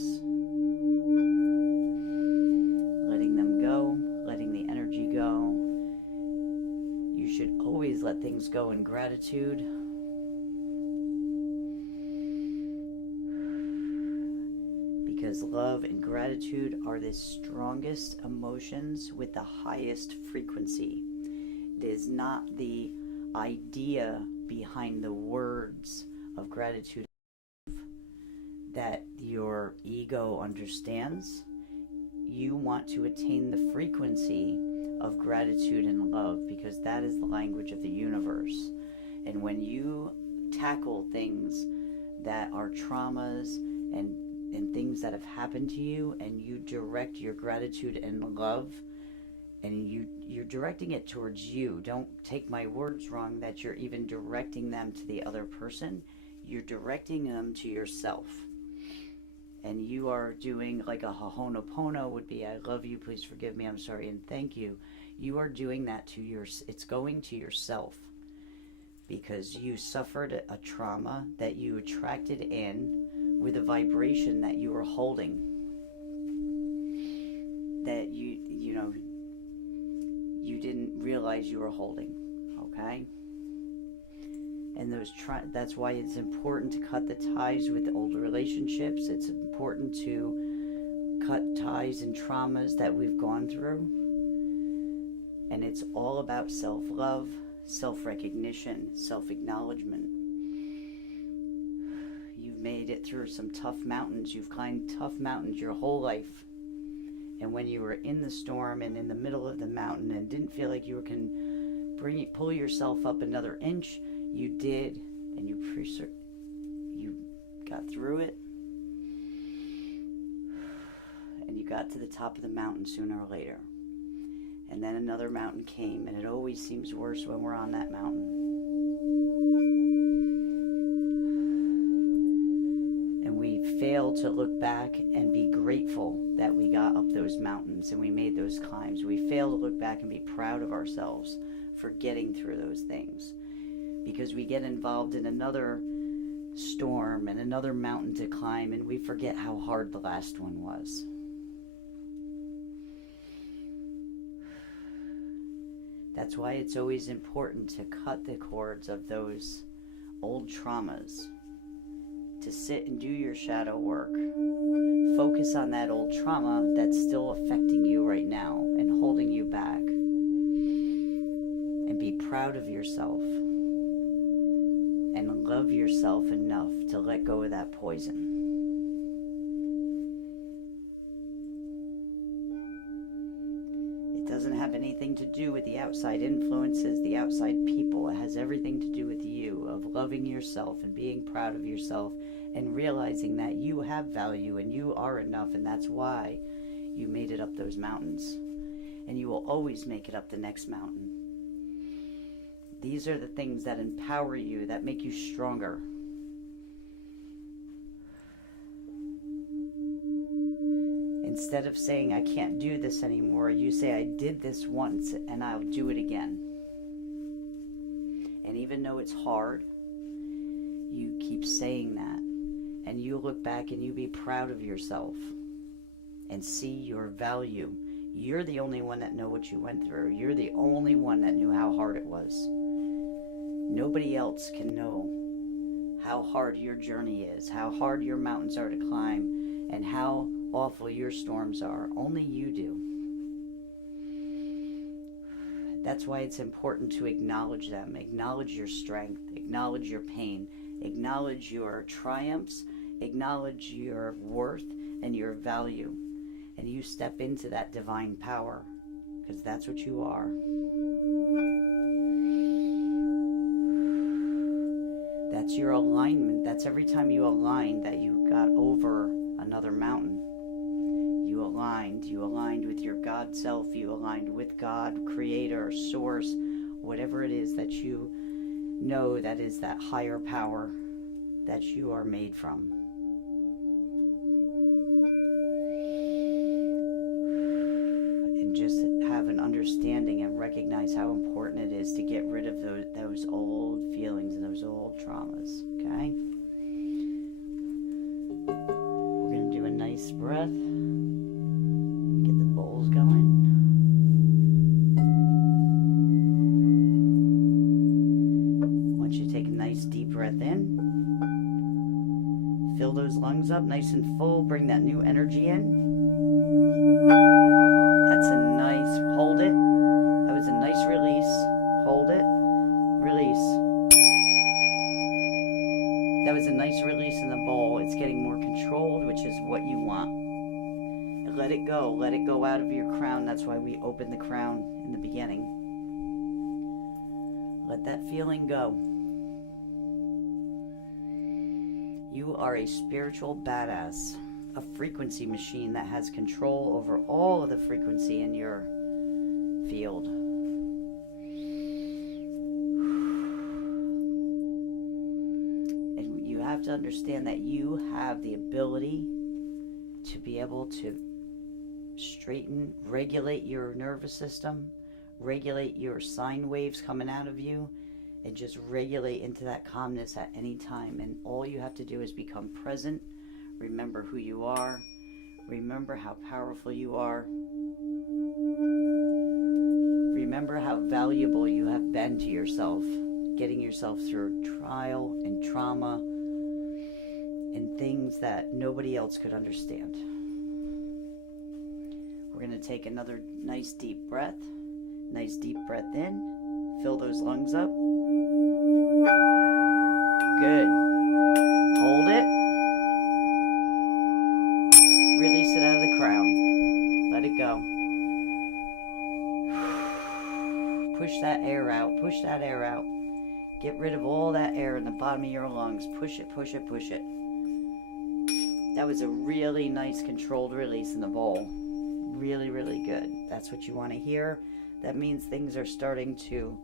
letting them go, letting the energy go. You should always let things go in gratitude. Because love and gratitude are the strongest emotions with the highest frequency. It is not the idea behind the words of gratitude that your ego understands. You want to attain the frequency of gratitude and love, because that is the language of the universe. And when you tackle things that are traumas and things that have happened to you, and you direct your gratitude and love, and you're directing it towards you. Don't take my words wrong that you're even directing them to the other person. You're directing them to yourself. And you are doing like a ho'oponopono would be, I love you, please forgive me, I'm sorry, and thank you. You are doing that to it's going to yourself, because you suffered a trauma that you attracted in with a vibration that you were holding, that you didn't realize you were holding. Okay? And that's why it's important to cut the ties with the old relationships. It's important to cut ties and traumas that we've gone through. And it's all about self-love, self-recognition, self-acknowledgement. You've made it through some tough mountains. You've climbed tough mountains your whole life. And when you were in the storm and in the middle of the mountain and didn't feel like you can pull yourself up another inch, you did, and you got through it, and you got to the top of the mountain sooner or later. And then another mountain came, and it always seems worse when we're on that mountain. And we fail to look back and be grateful that we got up those mountains and we made those climbs. We fail to look back and be proud of ourselves for getting through those things, because we get involved in another storm and another mountain to climb, and we forget how hard the last one was. That's why it's always important to cut the cords of those old traumas, to sit and do your shadow work. Focus on that old trauma that's still affecting you right now and holding you back. And be proud of yourself. And love yourself enough to let go of that poison. It doesn't have anything to do with the outside influences, the outside people. It has everything to do with you, of loving yourself and being proud of yourself and realizing that you have value and you are enough, and that's why you made it up those mountains. And you will always make it up the next mountain. These are the things that empower you, that make you stronger. Instead of saying, I can't do this anymore, you say, I did this once and I'll do it again. And even though it's hard, you keep saying that. And you look back and you be proud of yourself and see your value. You're the only one that know what you went through. You're the only one that knew how hard it was. Nobody else can know how hard your journey is, how hard your mountains are to climb, and how awful your storms are. Only you do. That's why it's important to acknowledge them. Acknowledge your strength. Acknowledge your pain. Acknowledge your triumphs. Acknowledge your worth and your value. And you step into that divine power, because that's what you are. That's your alignment. That's every time you align that you got over another mountain. You aligned with your God self. You aligned with God, Creator, Source, whatever it is that you know that is that higher power that you are made from. understanding and recognize how important it is to get rid of those old feelings and those old traumas, okay? We're going to do a nice breath. Get the bowls going. I want you to take a nice deep breath in. Fill those lungs up nice and full. Bring that new energy in. That's a nice, hold it. That was a nice release. Hold it. Release. That was a nice release in the bowl. It's getting more controlled, which is what you want. Let it go. Let it go out of your crown. That's why we opened the crown in the beginning. Let that feeling go. You are a spiritual badass, a frequency machine that has control over all of the frequency in your field. And you have to understand that you have the ability to be able to straighten, regulate your nervous system, regulate your sine waves coming out of you, and just regulate into that calmness at any time. And all you have to do is become present. Remember who you are. Remember how powerful you are. Remember how valuable you have been to yourself, getting yourself through trial and trauma and things that nobody else could understand. We're going to take another nice deep breath. Nice deep breath in. Fill those lungs up. Good. Hold it. Release it out of the crown. Let it go. Push that air out. Push that air out. Get rid of all that air in the bottom of your lungs. Push it, push it, push it. That was a really nice controlled release in the bowl. Really, really good. That's what you want to hear. That means things are starting to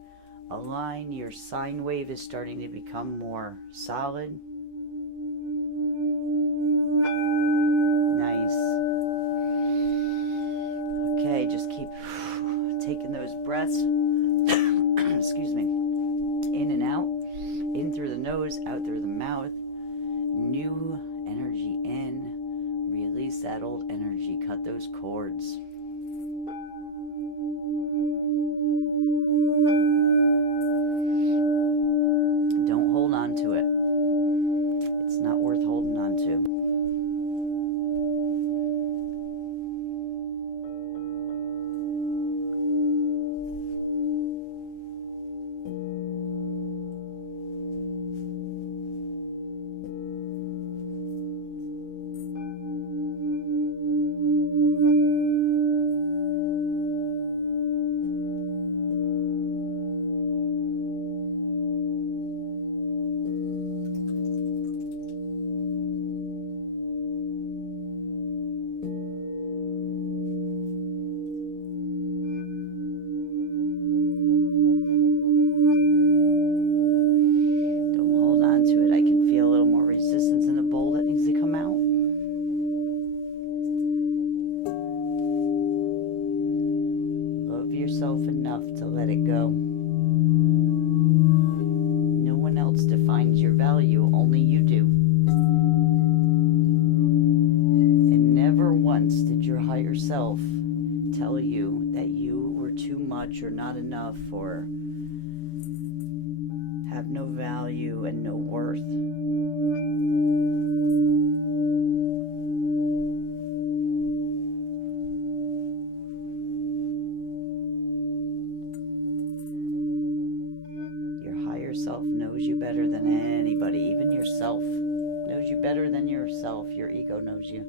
align. Your sine wave is starting to become more solid. Nice. Okay, just keep taking those breaths. Excuse me. In and out. In through the nose, out through the mouth. New energy in. Release that old energy. Cut those cords. Don't hold on to it. It's not worth holding on to. Enough to let it go. No one else defines your value, only you do. And never once did your higher self tell you that you were too much or not enough or have no value and no worth. Self knows you better than anybody. Even yourself knows you better than yourself. Your ego knows you.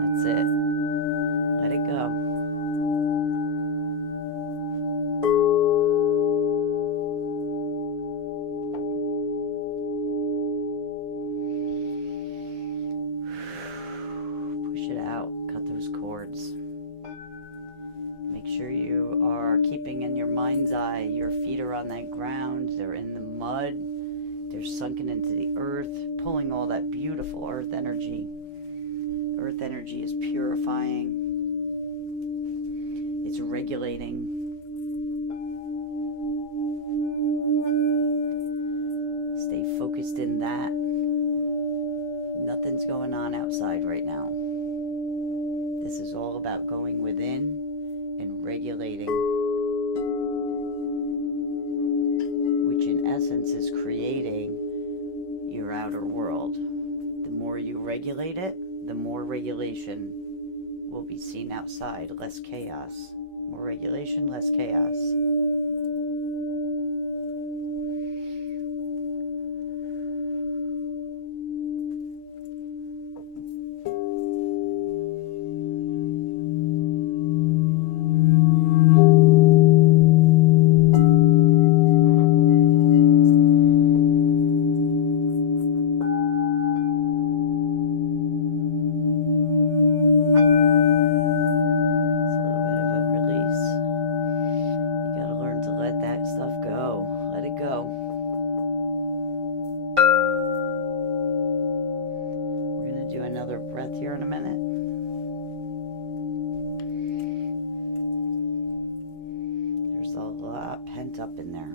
That's it. Let it go. boards. Make sure you are keeping in your mind's eye, your feet are on that ground, they're in the mud, they're sunken into the earth, pulling all that beautiful earth energy. Earth energy is purifying, it's regulating. Stay focused in that. Nothing's going on outside right now. This is all about going within and regulating, which in essence is creating your outer world. The more you regulate it, the more regulation will be seen outside, less chaos. More regulation, less chaos. Do another breath here in a minute. There's a lot pent up in there.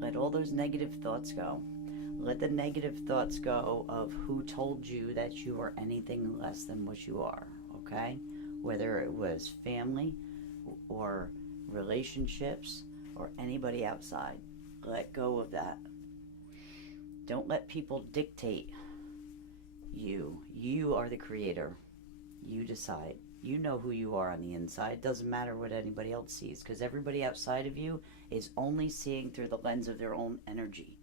Let all those negative thoughts go. Let the negative thoughts go of who told you that you are anything less than what you are, okay? Whether it was family or relationships or anybody outside. Let go of that. Don't let people dictate you. You are the creator. You decide. You know who you are on the inside. Doesn't matter what anybody else sees, because everybody outside of you is only seeing through the lens of their own energy.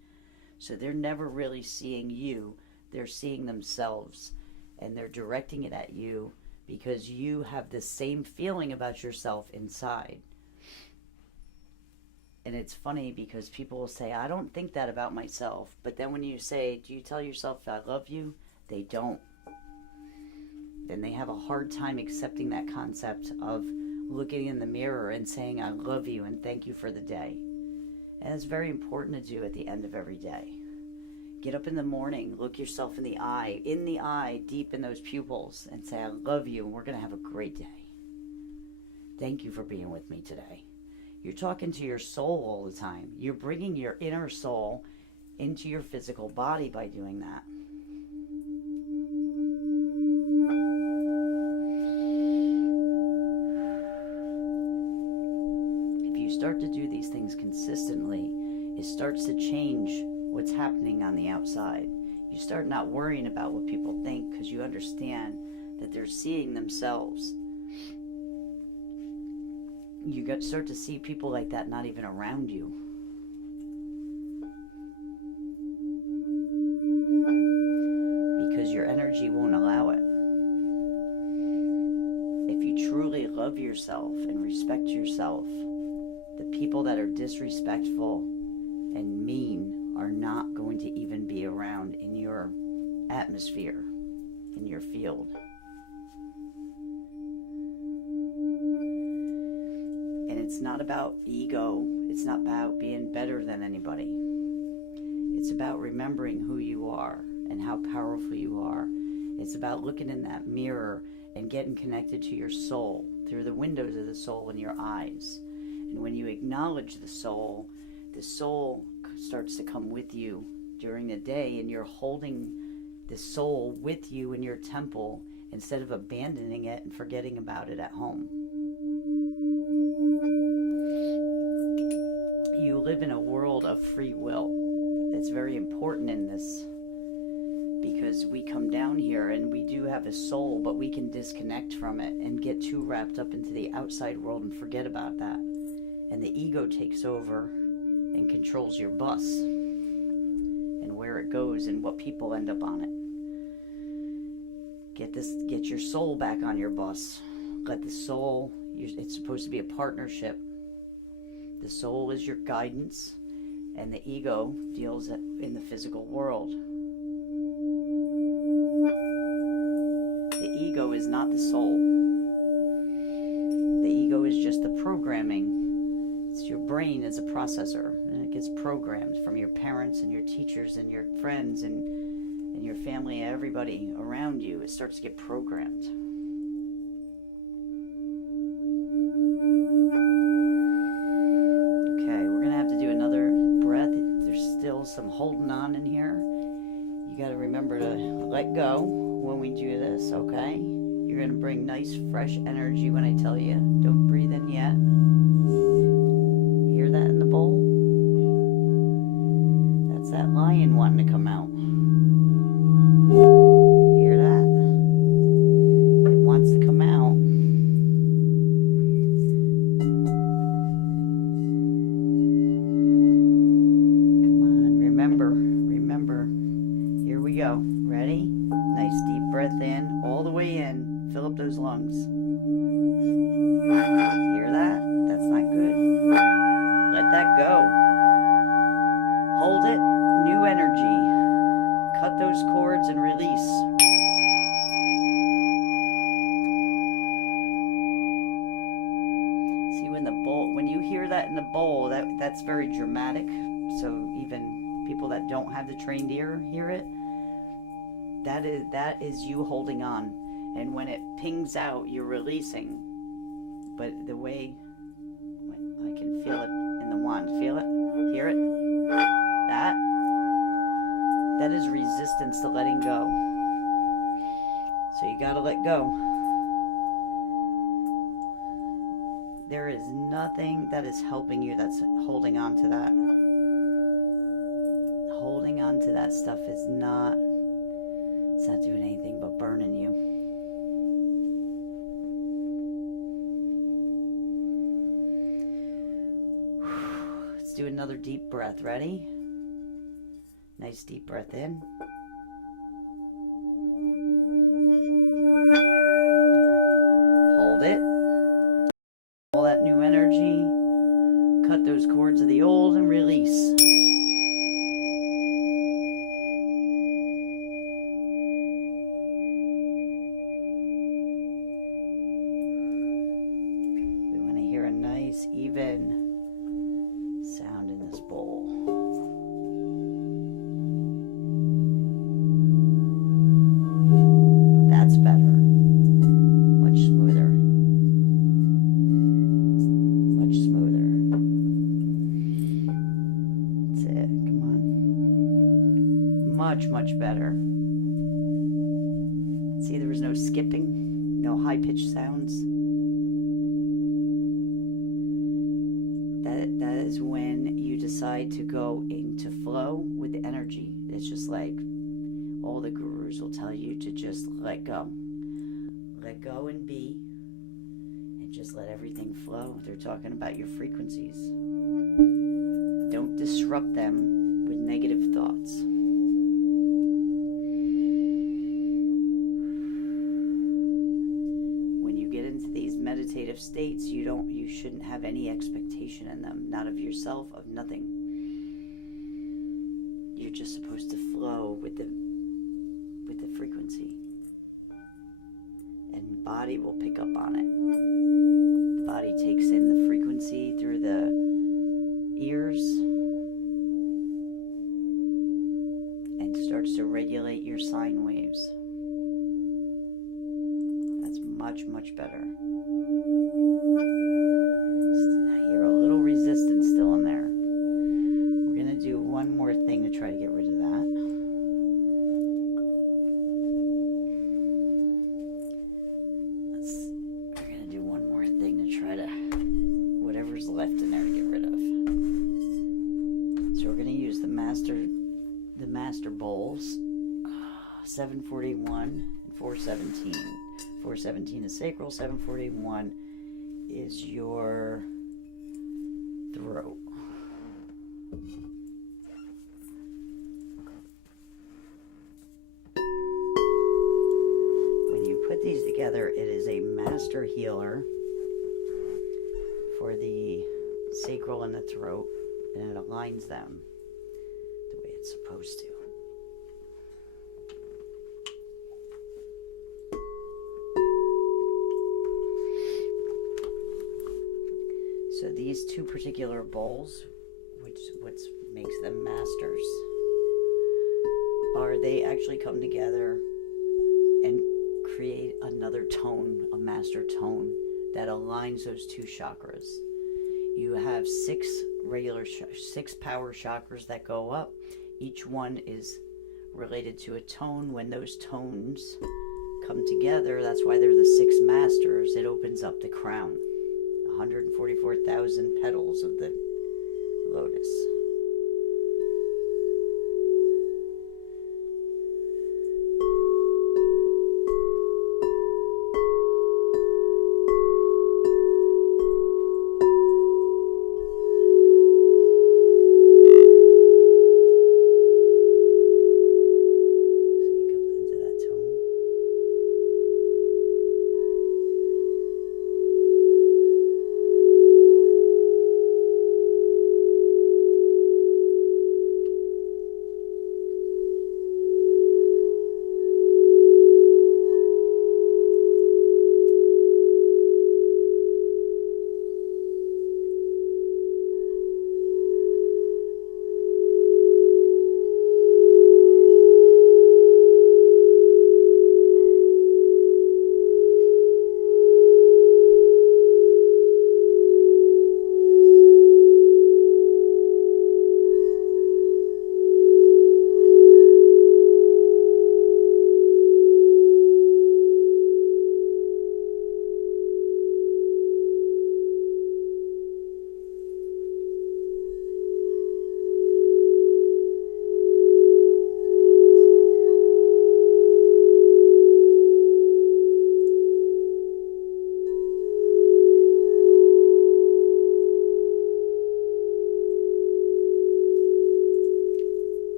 So they're never really seeing you. They're seeing themselves, and they're directing it at you because you have the same feeling about yourself inside. And it's funny because people will say, I don't think that about myself. But then when you say, do you tell yourself I love you? They don't. Then they have a hard time accepting that concept of looking in the mirror and saying, I love you and thank you for the day. And it's very important to do at the end of every day. Get up in the morning, look yourself in the eye, deep in those pupils, and say, I love you, and we're going to have a great day. Thank you for being with me today. You're talking to your soul all the time. You're bringing your inner soul into your physical body by doing that. If you start to do these things consistently, it starts to change what's happening on the outside. You start not worrying about what people think because you understand that they're seeing themselves. You start to see people like that not even around you. Because your energy won't allow it. If you truly love yourself and respect yourself, the people that are disrespectful and mean are not going to even be around in your atmosphere, in your field. It's not about ego. It's not about being better than anybody. It's about remembering who you are and how powerful you are. It's about looking in that mirror and getting connected to your soul through the windows of the soul in your eyes. And when you acknowledge the soul starts to come with you during the day, and you're holding the soul with you in your temple instead of abandoning it and forgetting about it at home. You live in a world of free will. It's very important in this because we come down here and we do have a soul, but we can disconnect from it and get too wrapped up into the outside world and forget about that. And the ego takes over and controls your bus and where it goes and what people end up on it. Get your soul back on your bus. Let the soul, it's supposed to be a partnership. The soul is your guidance, and the ego deals in the physical world. ego is not the soul. The ego is just the programming. It's your brain as a processor, and it gets programmed from your parents and your teachers and your friends and your family, everybody around you. It starts to get programmed. Okay, we're going to have to do another breath. There's still some holding on in here. You got to remember to let go when we do this, okay? You're going to bring nice, fresh energy when I tell you. Don't breathe in yet. Hear that in the bowl? That's that lion wanting to come out. Hear that? It wants to come out. Come on, remember. Here we go. Ready? Nice deep breath in, all the way in. Fill up those lungs. Hear that? That's not good. Let that go. Hold it. New energy. Cut those cords and release. See, when you hear that in the bowl, that's very dramatic. So even people that don't have the trained ear hear it. That is you holding on. And when it pings out, you're releasing. But the way I can feel it in the wand. Feel it? Hear it? That is resistance to letting go. So you got to let go. There is nothing that is helping you that's holding on to that. Holding on to that stuff is not, it's not doing anything but burning you. Let's do another deep breath. Ready? Nice deep breath in. Hold it. All that new energy. Cut those cords of the old and release. We want to hear a nice, even sound in this bowl. That's better. Much smoother. Much smoother. That's it. Come on. Much better. See, there was no skipping, no high-pitched sounds. That is when you decide to go into flow with the energy. It's just like all the gurus will tell you to just let go. Let go and be, and just let everything flow. They're talking about your frequencies. Don't disrupt them with negative thoughts. When you get into these meditative states, you shouldn't have any expectation in them, not of yourself, of nothing. You're just supposed to flow with the frequency, and body will pick up on it. The body takes in the frequency through the ears and starts to regulate your sine waves. That's much better. I hear a little resistance still in there. We're going to do one more thing to try to get rid of that. We're going to do one more thing to try to, whatever's left in there, to get rid of. So we're going to use the master bowls, 741 and 417. 417 is sacral, 741 is your throat. When you put these together, it is a master healer for the sacral and the throat, and it aligns them the way it's supposed to. So these two particular bowls, which what makes them masters, are they actually come together and create another tone, a master tone that aligns those two chakras. You have six power chakras that go up. Each one is related to a tone. When those tones come together, that's why they're the six masters. It opens up the crown, 144,000 petals of the lotus.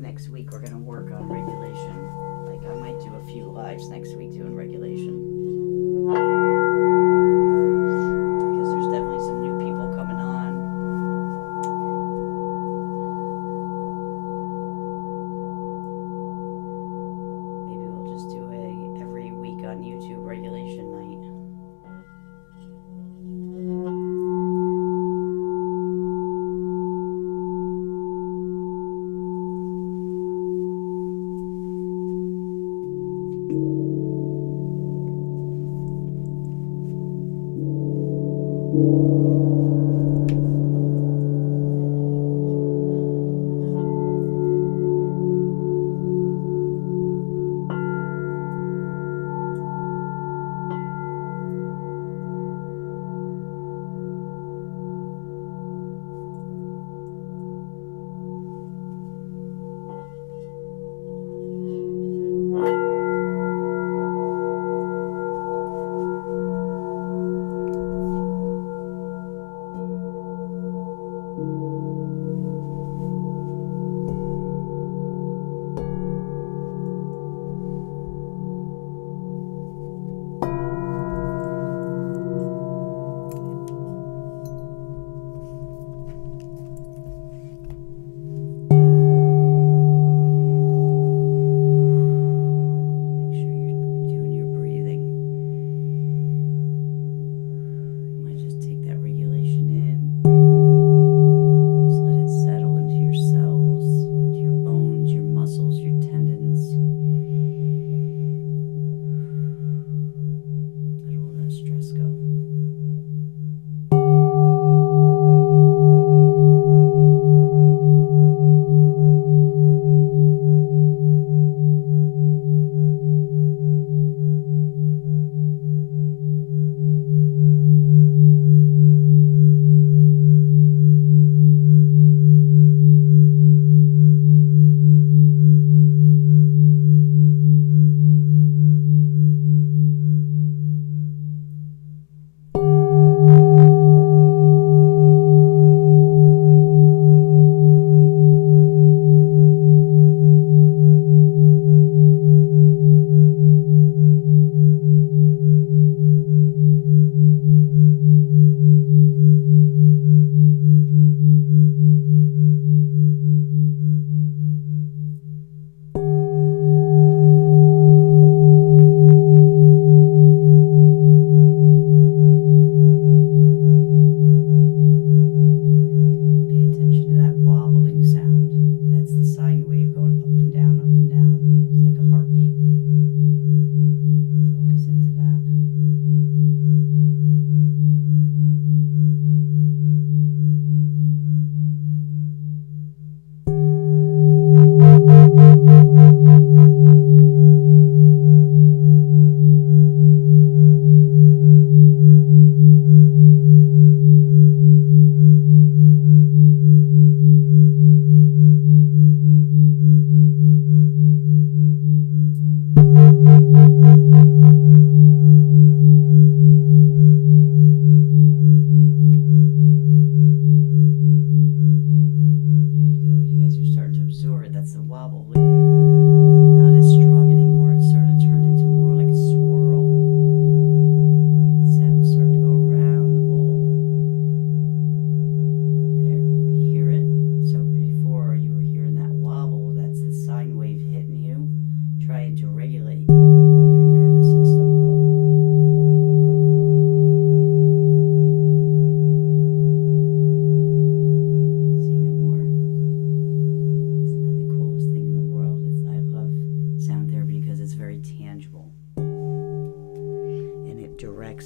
Next week we're going to work on regulation. Like I might do a few lives next week doing regulation. Because there's definitely some new people coming on.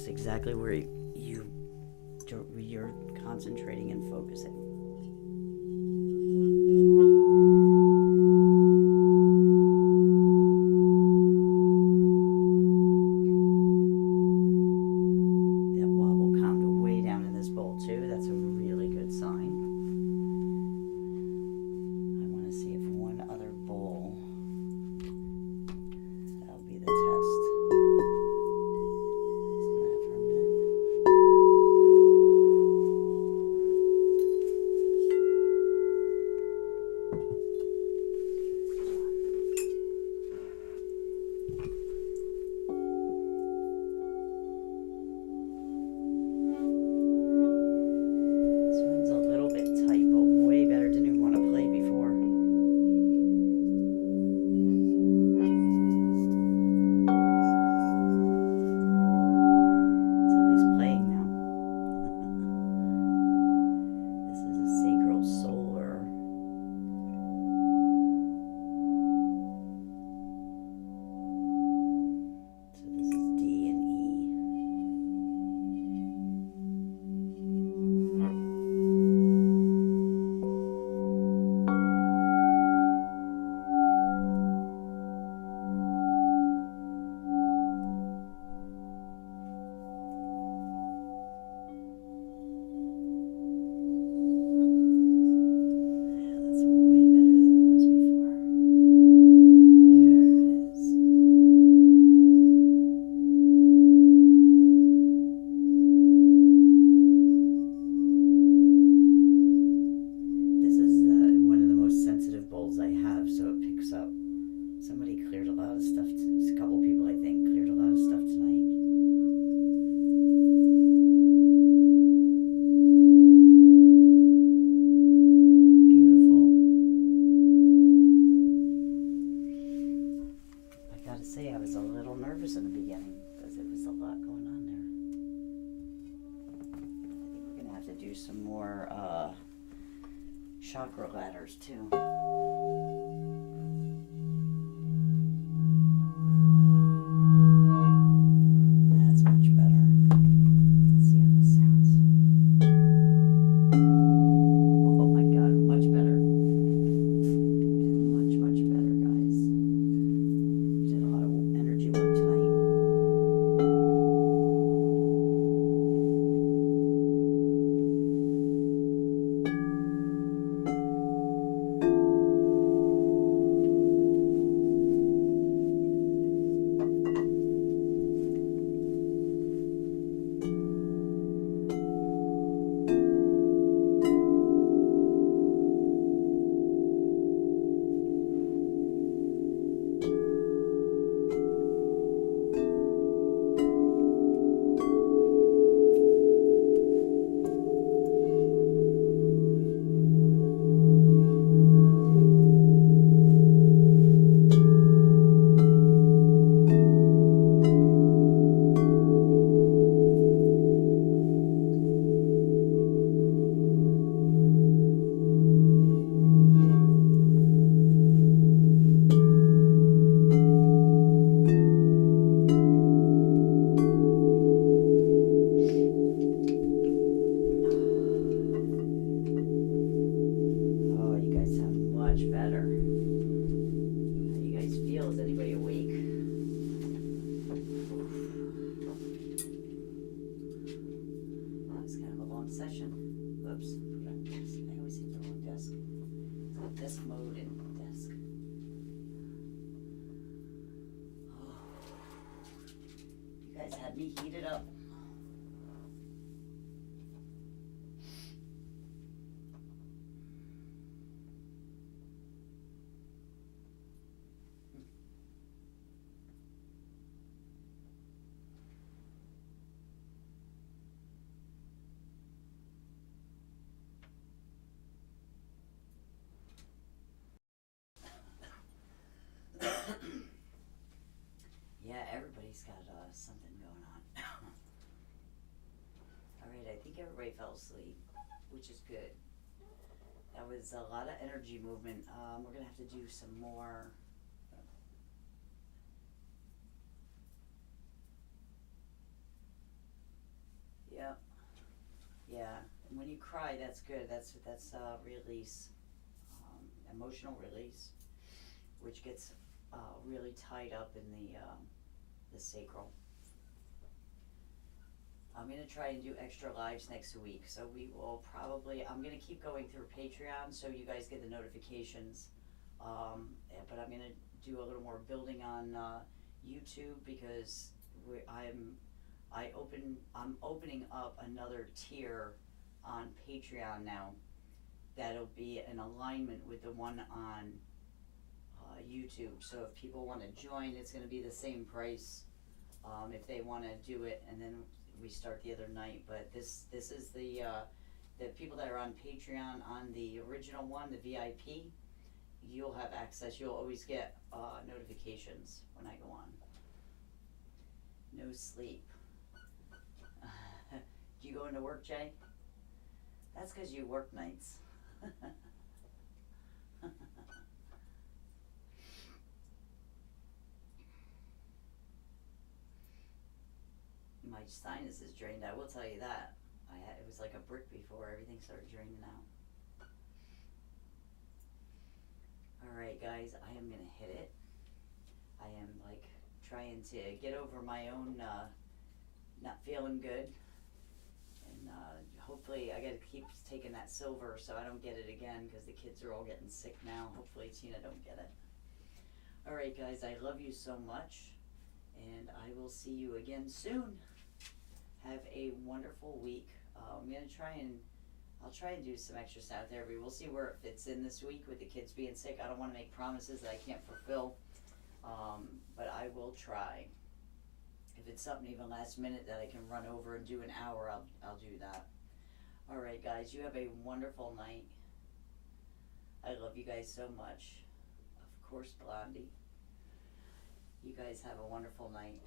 exactly where you're concentrating and focusing. That wobble calmed way down in this bowl too. That's a really good sign. I want to see if one other bowl, that'll be the test. Listen to that for a minute. nervous in the beginning because there was a lot going on there. I think we're gonna have to do some more chakra ladders too. That's much better. Let's see how this sounds. Oh my God, much better. Much, much better, guys. Did a lot of energy work tonight. Oh, you guys sound much better. How do you guys feel? Is anybody awake? That was kind of a long session. Oops. Wrong desk. I always hit the wrong desk. It's got desk mode and desk. Oh. You guys had me heated up. Yeah, everybody's got something going on. All right, I think everybody fell asleep, which is good. That was a lot of energy movement. We're gonna have to do some more. Yep. Yeah. And when you cry, that's good. That's release, emotional release, which gets really tied up in the sacral. I'm gonna try and do extra lives next week, so we will probably. I'm gonna keep going through Patreon, so you guys get the notifications. But I'm gonna do a little more building on YouTube because I'm opening up another tier on Patreon now. That'll be in alignment with the one on YouTube. So if people want to join, it's going to be the same price if they want to do it, and then we start the other night. But this is the people that are on Patreon on the original one, the VIP. You'll have access. You'll always get notifications when I go on. No sleep. Do you go into work, Jay? That's because you work nights. My sinus is drained, I will tell you that. It was like a brick before, everything started draining out. Alright guys, I am gonna hit it. I am like trying to get over my own not feeling good. And hopefully I gotta keep taking that silver so I don't get it again because the kids are all getting sick now. Hopefully Tina don't get it. Alright guys, I love you so much and I will see you again soon. Have a wonderful week. I'm gonna I'll try and do some extra sound therapy. We'll see where it fits in this week with the kids being sick. I don't want to make promises that I can't fulfill, but I will try. If it's something even last minute that I can run over and do an hour, I'll do that. All right, guys, you have a wonderful night. I love you guys so much. Of course, Blondie. You guys have a wonderful night.